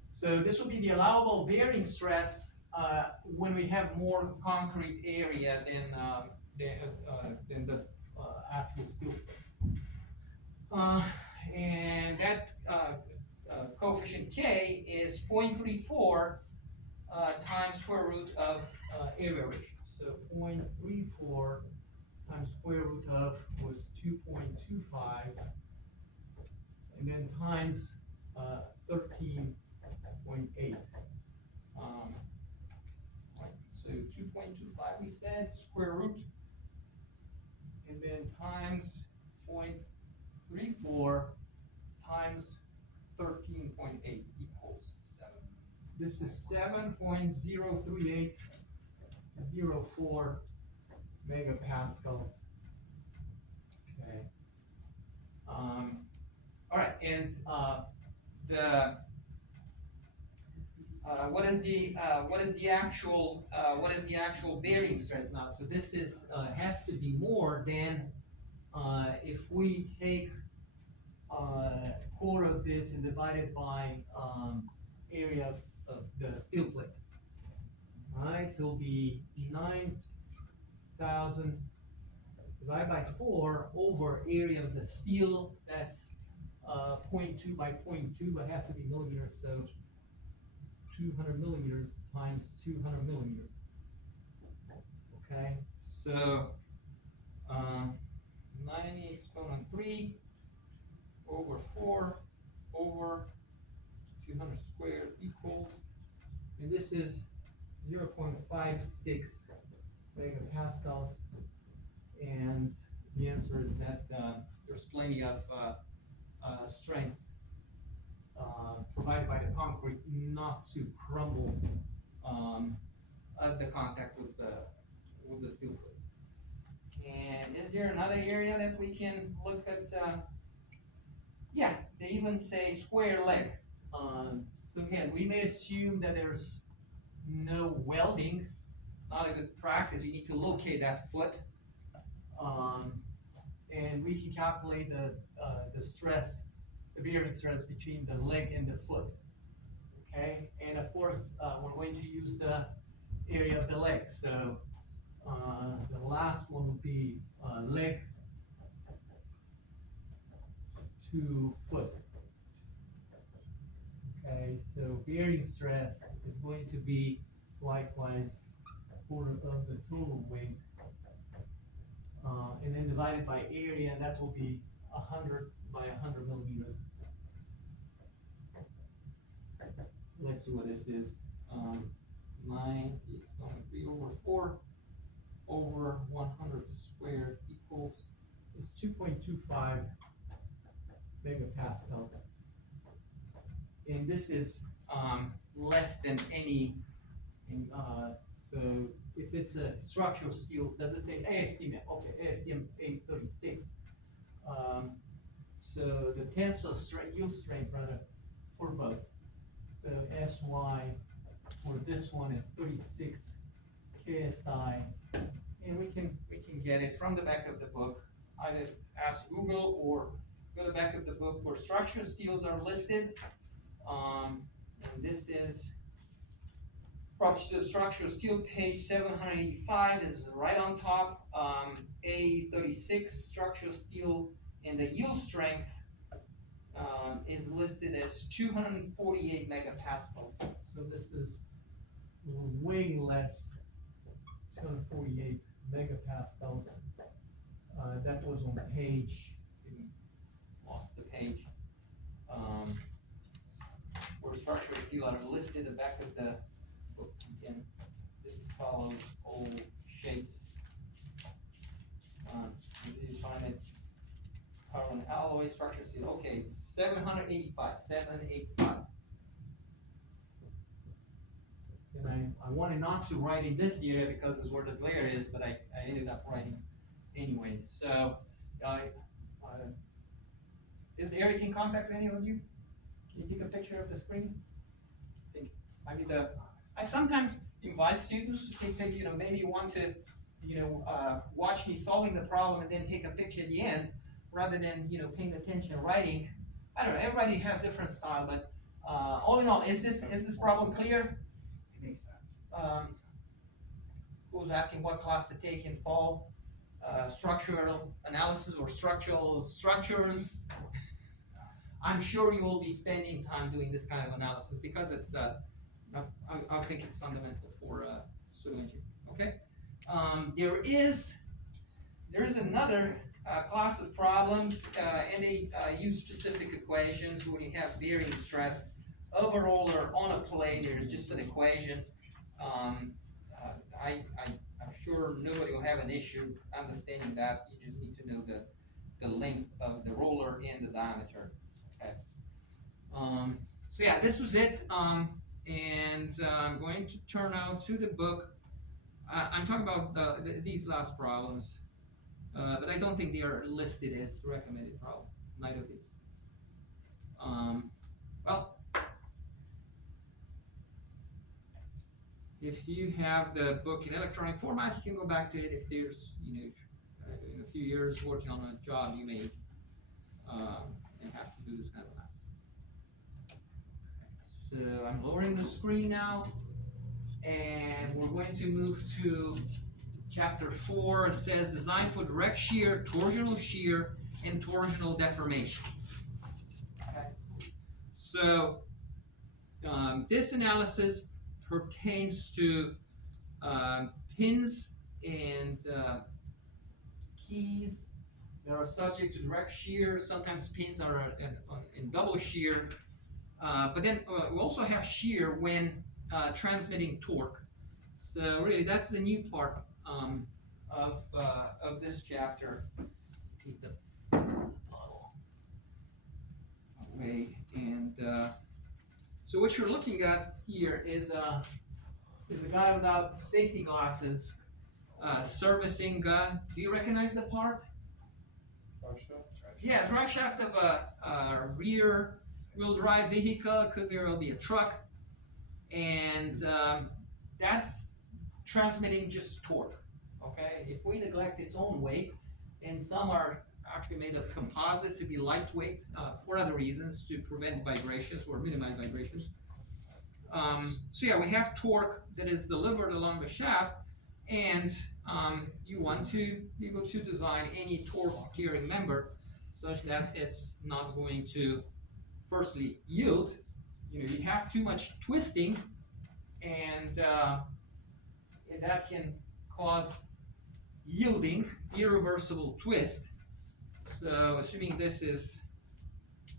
So this will be the allowable bearing stress when we have more concrete area than the actual steel. And that coefficient K is 0.34 times square root of area ratio. So 0.34 times square root of was 2.25, and then times 13.8. Right, so 2.25 we said, square root, and then times 0.34 times 13.8 equals 7. This is 7.03804 megapascals. Okay. All right, and what is the actual bearing stress now? So this is has to be more than if we take quarter of this and divide it by area of the steel plate. Alright, so it'll be 9,000 divided by 4 over area of the steel. That's 0.2 by 0.2, but it has to be millimeters, so 200 millimeters times 200 millimeters. Okay, so 90 exponent 3 over 4 over 200 squared equals, and this is 0.56 megapascals, and the answer is that there's plenty of strength provided by the concrete not to crumble at the contact with the steel plate. And is there another area that we can look at? Yeah, they even say square leg. So again, we may assume that there's no welding, not a good practice. You need to locate that foot. And we can calculate the stress, the bearing stress between the leg and the foot. Okay, and of course, we're going to use the area of the leg. So the last one would be leg to foot. Okay, so bearing stress is going to be likewise quarter of the total weight, and then divided by area, and that will be 100 by 100 millimeters. Let's see what this is. 9 is 3 over 4 over 100 squared equals, it's 2.25 megapascals. And this is less than any, so if it's a structural steel, does it say ASTM? Okay, ASTM 836. So the tensile strength, yield strength rather, for both. So SY for this one is 36 KSI, and we can get it from the back of the book. Either ask Google or go to the back of the book where structural steels are listed. And this is properties of structural steel, page 785. This is right on top. A36 structural steel, and the yield strength is listed as 248 megapascals. So this is way less, 248 megapascals. That was on page, lost the page, where structural steel are listed at the back of the book. Again, this follows all shapes. You find it, carbon alloy, structural steel. Okay, it's 785, 785. And I wanted not to write in this area because it's where the glare is, but I ended up writing anyway. So, is Eric in contact with any of you? Can you take a picture of the screen? I think maybe I sometimes invite students to take pictures, maybe you want to, watch me solving the problem and then take a picture at the end, rather than, paying attention and writing. I don't know, everybody has different style, but, all in all, is this problem clear? It makes sense. Who was asking what class to take in fall? Structural analysis or structural structures? I'm sure you will be spending time doing this kind of analysis because it's, I think it's fundamental for civil engineering. Okay, there is another class of problems, and they use specific equations when you have bearing stress of a roller on a plate. There's just an equation. I'm sure nobody will have an issue understanding that. You just need to know the length of the roller and the diameter. Okay. So yeah, this was it. And I'm going to turn now to the book. I'm talking about these last problems, but I don't think they are listed as recommended problem. Neither of these. Well, if you have the book in electronic format, you can go back to it. If there's, in a few years working on a job, you may have to do this kind of analysis. So I'm lowering the screen now, and we're going to move to chapter 4. It says design for direct shear, torsional shear, and torsional deformation. Okay. So this analysis pertains to pins and keys that are subject to direct shear. Sometimes pins are in double shear, but then we also have shear when transmitting torque. So really, that's the new part of this chapter. Take the bottle away, and so what you're looking at here is a guy without safety glasses servicing. Do you recognize the part? Yeah, drive shaft of a rear wheel drive vehicle. Could very well be a truck, and that's transmitting just torque, okay? If we neglect its own weight, and some are actually made of composite to be lightweight, for other reasons, to prevent vibrations or minimize vibrations. So yeah, we have torque that is delivered along the shaft, and you want to be able to design any torque carrying member such that it's not going to firstly yield. You know, you have too much twisting, and that can cause yielding, irreversible twist. So assuming this is,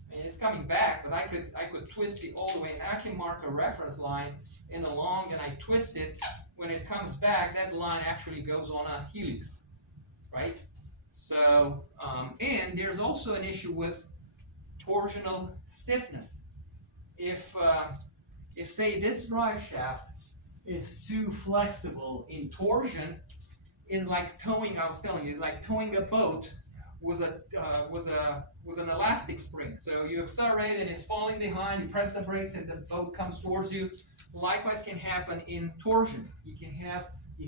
I mean, it's coming back, but I could twist it all the way. I can mark a reference line in the long, and I twist it. When it comes back, that line actually goes on a helix, right? So, and there's also an issue with torsional stiffness. If say this drive shaft is too flexible in torsion, is like towing. I was telling you, it's like towing a boat with an elastic spring. So you accelerate and it's falling behind. You press the brakes and the boat comes towards you. Likewise can happen in torsion. You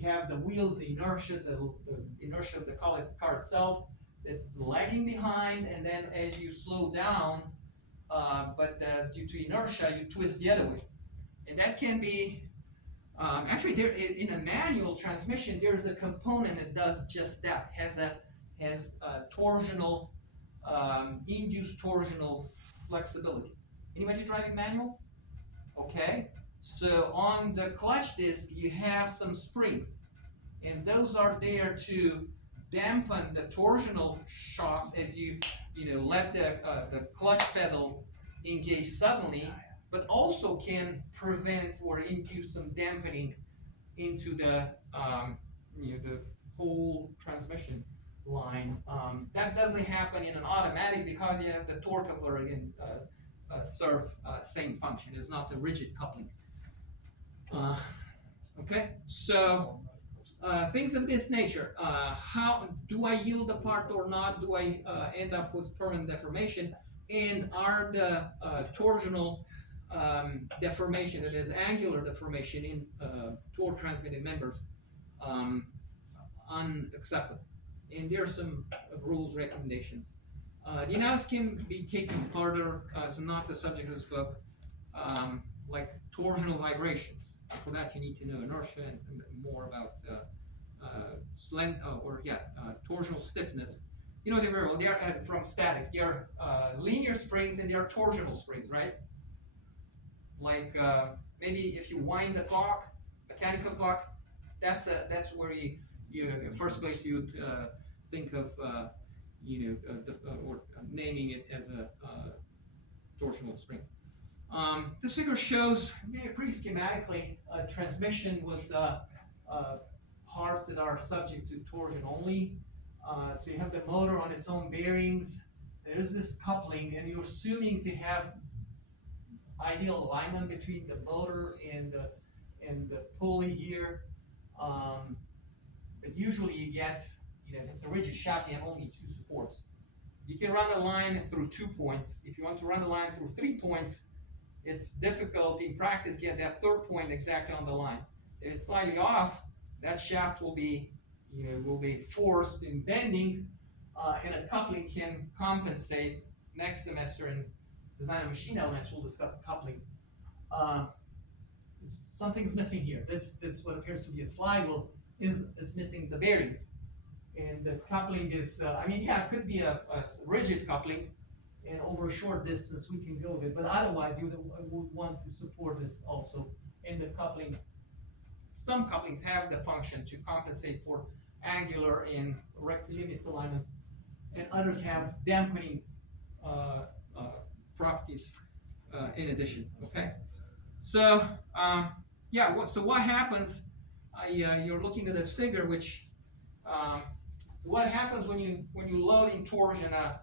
have the wheels, the inertia of the car itself that's lagging behind, and then as you slow down, due to inertia, you twist the other way, and that can be actually there in a manual transmission. There's a component that does just that. Has torsional induced torsional flexibility. Anybody driving manual? Okay. So on the clutch disc, you have some springs, and those are there to dampen the torsional shocks as you let the clutch pedal engage suddenly, but also can prevent or induce some dampening into the the whole transmission line. That doesn't happen in an automatic because you have the torque coupler again serve same function. It's not a rigid coupling. Okay, so things of this nature. How do I yield the part or not? Do I end up with permanent deformation? And are the torsional deformation, that is angular deformation in torque transmitting members, unacceptable? And there are some rules, recommendations. The analysis can be taken further. It's not the subject of this book. Like torsional vibrations. For that, you need to know inertia and more about torsional stiffness. You know, they are from statics. They are linear springs and they are torsional springs, right? Like maybe if you wind the clock, mechanical clock, that's where you first place you'd think of or naming it as a torsional spring. This figure shows pretty schematically a transmission with parts that are subject to torsion only. So you have the motor on its own bearings. There's this coupling, and you're assuming to have ideal alignment between the motor and the pulley here. But usually you get, if it's a rigid shaft, you have only two supports. You can run a line through 2 points. If you want to run the line through 3 points, it's difficult in practice to get that third point exactly on the line. If it's slightly off, that shaft will be forced in bending, and a coupling can compensate. Next semester in design and machine elements, we'll discuss the coupling. Something's missing here. This what appears to be a flywheel it's missing the bearings, and the coupling is. It could be a rigid coupling. And over a short distance, we can go with it, but otherwise, you would want to support this also. And the coupling, some couplings have the function to compensate for angular and rectilinear alignments, and others have dampening properties in addition. Okay, so so what happens? You're looking at this figure, which what happens when you load in torsion a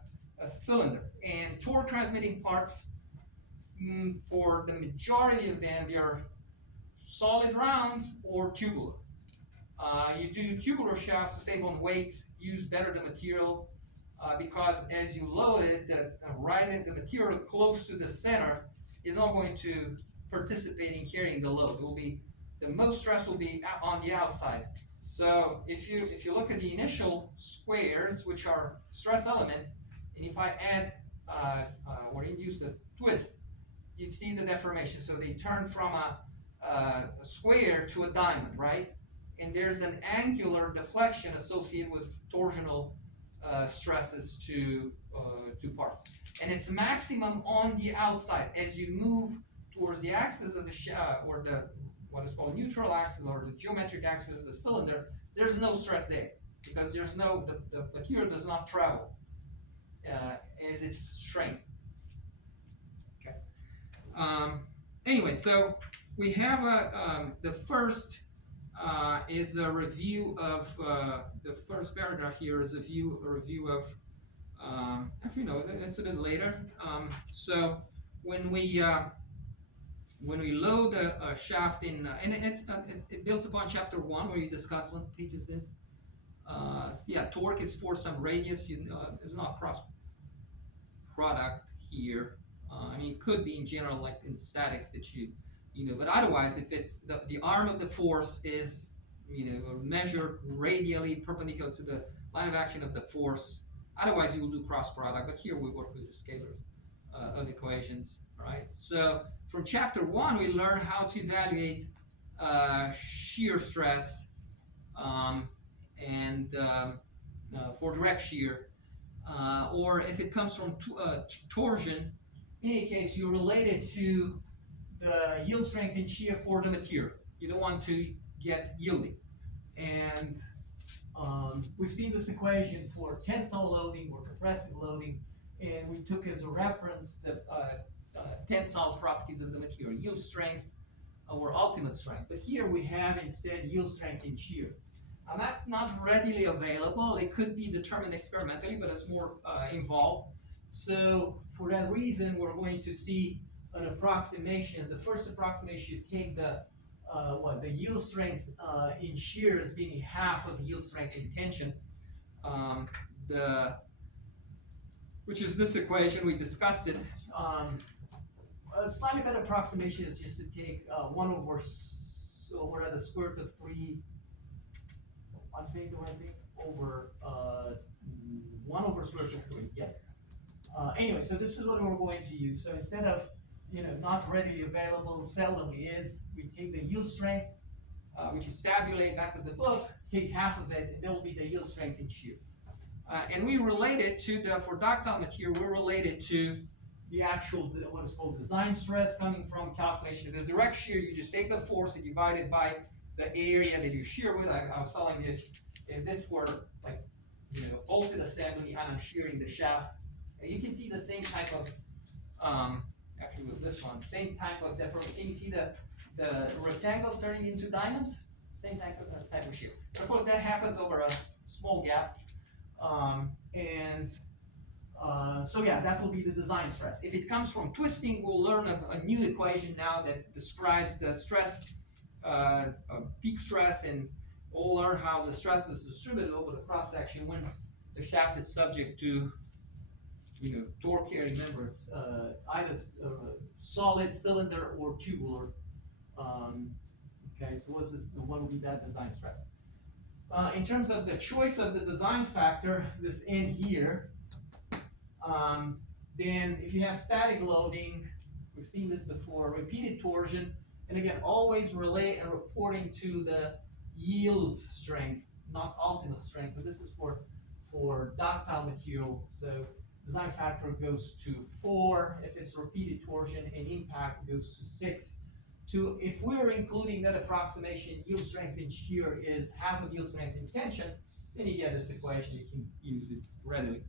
cylinder, and torque transmitting parts, for the majority of them, they are solid round or tubular. You do tubular shafts to save on weight, use better the material, because as you load it, the material close to the center is not going to participate in carrying the load. It will be the most stress will be on the outside. So if you look at the initial squares, which are stress elements, and if I add or induce the twist, you see the deformation. So they turn from a square to a diamond, right? And there's an angular deflection associated with torsional stresses to parts. And it's maximum on the outside. As you move towards the axis of the or the what is called neutral axis or the geometric axis of the cylinder, there's no stress there because there's no the material does not travel as it's strained. Okay. Anyway, so we have the first is a review of the first paragraph here is a review of actually no, that's a bit later. So when we load a shaft in, and it builds upon chapter 1 where you discuss what page is this? Yeah, torque is for some radius. There's not cross product here. I mean, it could be in general, like in statics that you know, but otherwise, if it's the arm of the force is measured radially perpendicular to the line of action of the force. Otherwise, you will do cross product. But here we work with the scalars of equations, right? So from chapter 1, we learn how to evaluate shear stress and for direct shear, or if it comes from torsion. In any case, you relate it to the yield strength in shear for the material. You don't want to get yielding. And we've seen this equation for tensile loading or compressive loading, and we took as a reference the tensile properties of the material, yield strength or ultimate strength. But here we have instead yield strength in shear. And that's not readily available. It could be determined experimentally, but it's more involved. So for that reason, we're going to see an approximation. The first approximation, you take the yield strength in shear as being half of the yield strength in tension. Which is this equation, we discussed it. A slightly better approximation is just to take 1 over, so we're at the square root of 3, I'm saying the right thing, over 1 over square root of 3, yes. Anyway, so this is what we're going to use. So instead of, not readily available, seldomly is, we take the yield strength, which is tabulate back of the book, take half of it, and that will be the yield strength in shear. And we relate it to for ductile material, we're related to the actual, what is called design stress coming from calculation. If it's direct shear, you just take the force and divide it by the area that you shear with. I was telling you, if this were like, bolted assembly and I'm shearing the shaft, you can see the same type of, actually with this one, same type of deformation. Can you see the rectangles turning into diamonds? Same type of shear. But of course, that happens over a small gap. So yeah, that will be the design stress. If it comes from twisting, we'll learn a new equation now that describes the stress, peak stress, and we'll learn how the stress is distributed over the cross section when the shaft is subject to torque carrying members, either solid, cylinder, or tubular. Okay, so what will be that design stress? In terms of the choice of the design factor, this end here, then if you have static loading, we've seen this before, repeated torsion, and again, always relay and reporting to the yield strength, not ultimate strength. So this is for ductile material. So design factor goes to 4 if it's repeated torsion, and impact goes to 6. If we're including that approximation, yield strength in shear is half of yield strength in tension, then you get this equation, you can use it readily.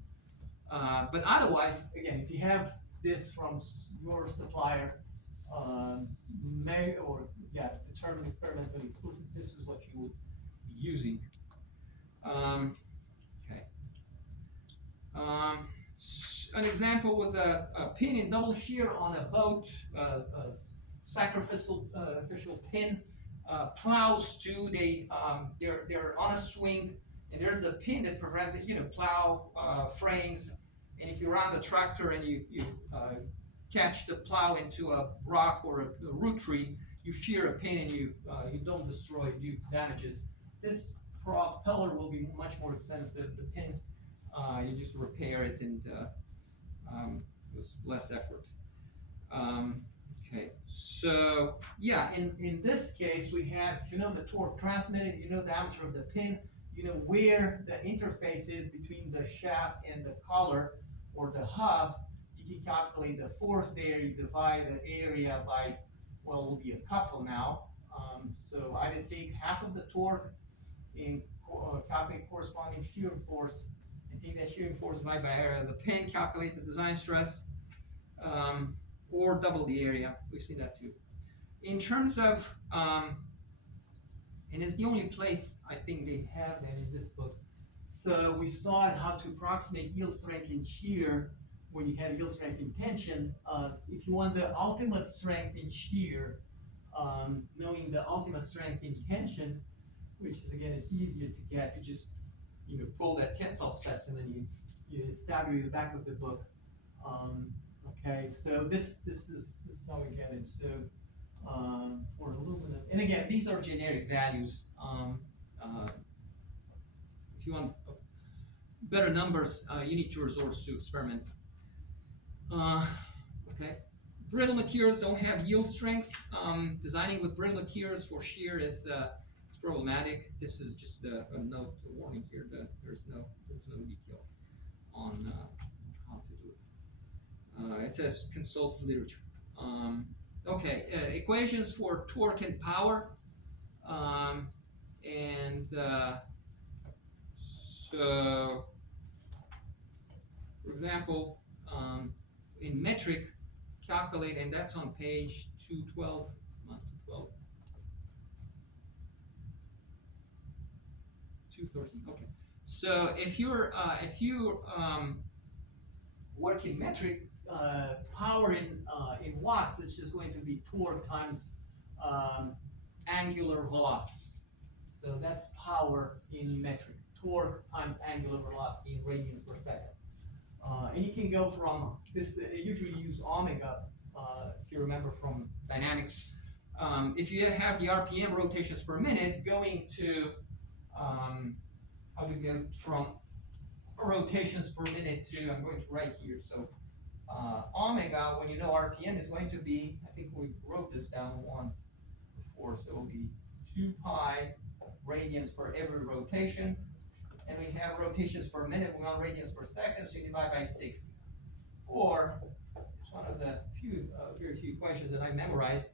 But otherwise, again, if you have this from your supplier, determine experimentally explicit, this is what you would be using. Okay. An example was a pin in double shear on a boat, sacrificial pin, plows too. They're on a swing, and there's a pin that prevents it. Plow frames, and if you're on the tractor and you catch the plow into a rock or a root tree, you shear a pin and you don't destroy it, you damages. This propeller will be much more expensive. The pin, you just repair it and with less effort. Okay, so yeah, in this case we have, you know, the torque transmitted, you know, the diameter of the pin, you know where the interface is between the shaft and the collar or the hub. You can calculate the force there. You divide the area by, well, it will be a couple now. So I would take half of the torque and calculate corresponding shearing force, and take that shearing force divided by area of the pin, calculate the design stress, or double the area. We've seen that too. In terms of, and it's the only place I think they have that in this book. So we saw how to approximate yield strength in shear when you have yield strength in tension. If you want the ultimate strength in shear, knowing the ultimate strength in tension, which is again, it's easier to get, you just, you know, pull that tensile specimen, you stab you in the back of the book. Okay, so this is how we get it. So for aluminum, and again, these are generic values. If you want better numbers, you need to resort to experiments. Okay, brittle materials don't have yield strength. Designing with brittle materials for shear is problematic. This is just a note, a warning here that there's no detail on how to do it. It says consult literature. Okay, equations for torque and power, and so, for example, in metric, calculate, and that's on page 212, not 212, 213. Okay, so if you're working metric, power in watts is just going to be torque times angular velocity. So that's power in metric. Torque times angular velocity in radians per second. And you can go from this, usually use omega, if you remember from dynamics. If you have the RPM, rotations per minute, going to, how do you go from rotations per minute to, I'm going to write here, so omega, when you know RPM, is going to be, I think we wrote this down once before, so it will be 2 pi radians per every rotation. And we have rotations per minute, we want radians per second, so you divide by 60. Or, it's one of the few, very few questions that I memorized.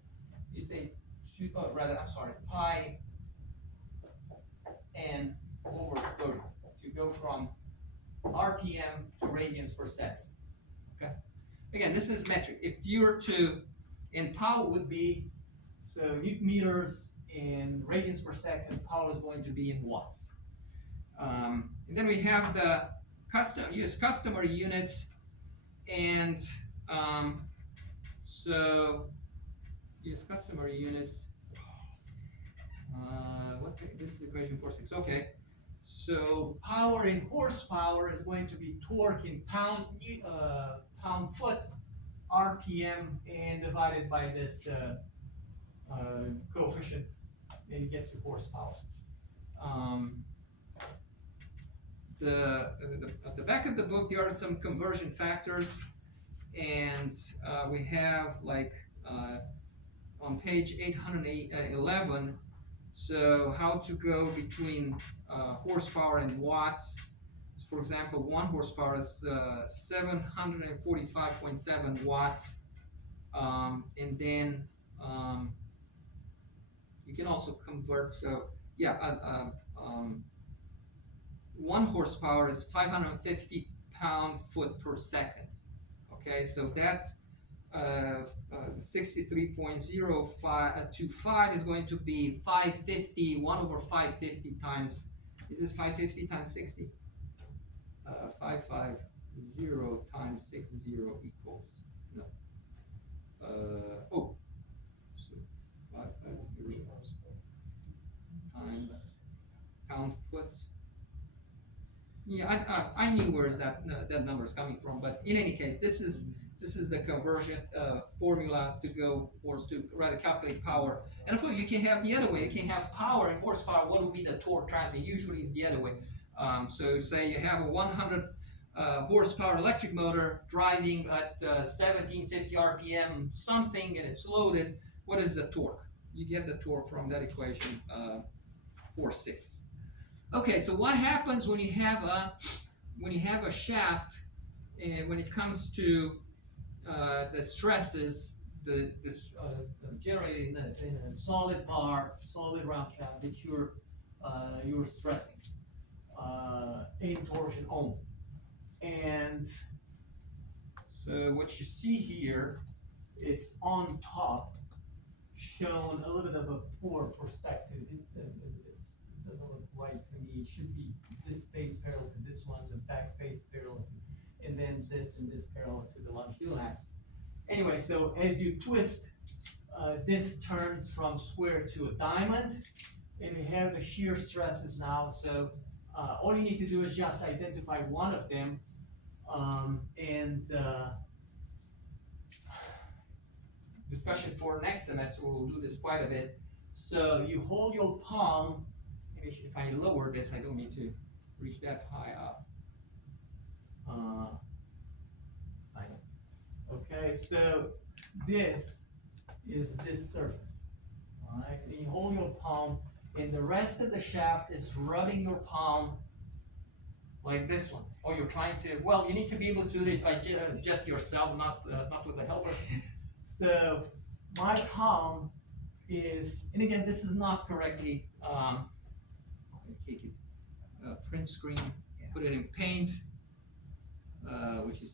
You say, pi n over 30 to go from RPM to radians per second. Okay. Again, this is metric. If you were to, and power would be, so Newton meters in radians per second, power is going to be in watts. And then we have the customer units, and so use customer units. What this is equation 46. Okay, so power in horsepower is going to be torque in pound foot RPM, and divided by this coefficient, and you get to horsepower. At the back of the book, there are some conversion factors, and we have like on page 811, so how to go between horsepower and watts. For example, 1 horsepower is 745.7 watts, and then you can also convert, so yeah, 1 horsepower is 550 pound-foot per second. Okay, so that 63.0525 is going to be 550, 1 over 550 times, is this 550 times 60? 550 times 60 equals, no. So 550 times pound-foot. Yeah, I knew where that number is coming from, but in any case, this is this is the conversion formula to go or to rather calculate power. And of course, you can have the other way. You can have power and horsepower. What would be the torque transmitted? Usually, it's the other way. So say you have a 100 horsepower electric motor driving at 1750 RPM something, and it's loaded. What is the torque? You get the torque from that equation, 4.6. Okay, so what happens when you have a shaft, and when it comes to the stresses, Generally, in a solid bar, solid round shaft, that you're stressing, in torsion only. And so what you see here, it's on top, shown a little bit of a poor perspective. It doesn't look right to me. It should be this face parallel to this one, the back face parallel to, and then this and this parallel to the longitudinal axis. Anyway, so as you twist, this turns from square to a diamond, and we have the shear stresses now. So all you need to do is just identify one of them, discussion for next semester, we'll do this quite a bit. so you hold your palm. Maybe if I lower this, I don't need to reach that high up. Okay, so this is this surface, alright? And you hold your palm, and the rest of the shaft is rubbing your palm like this one. Or you're trying to, well, you need to be able to do it by just yourself, not with a helper. So my palm is, and again, this is not correctly, Take it, print screen, put it in Paint, which is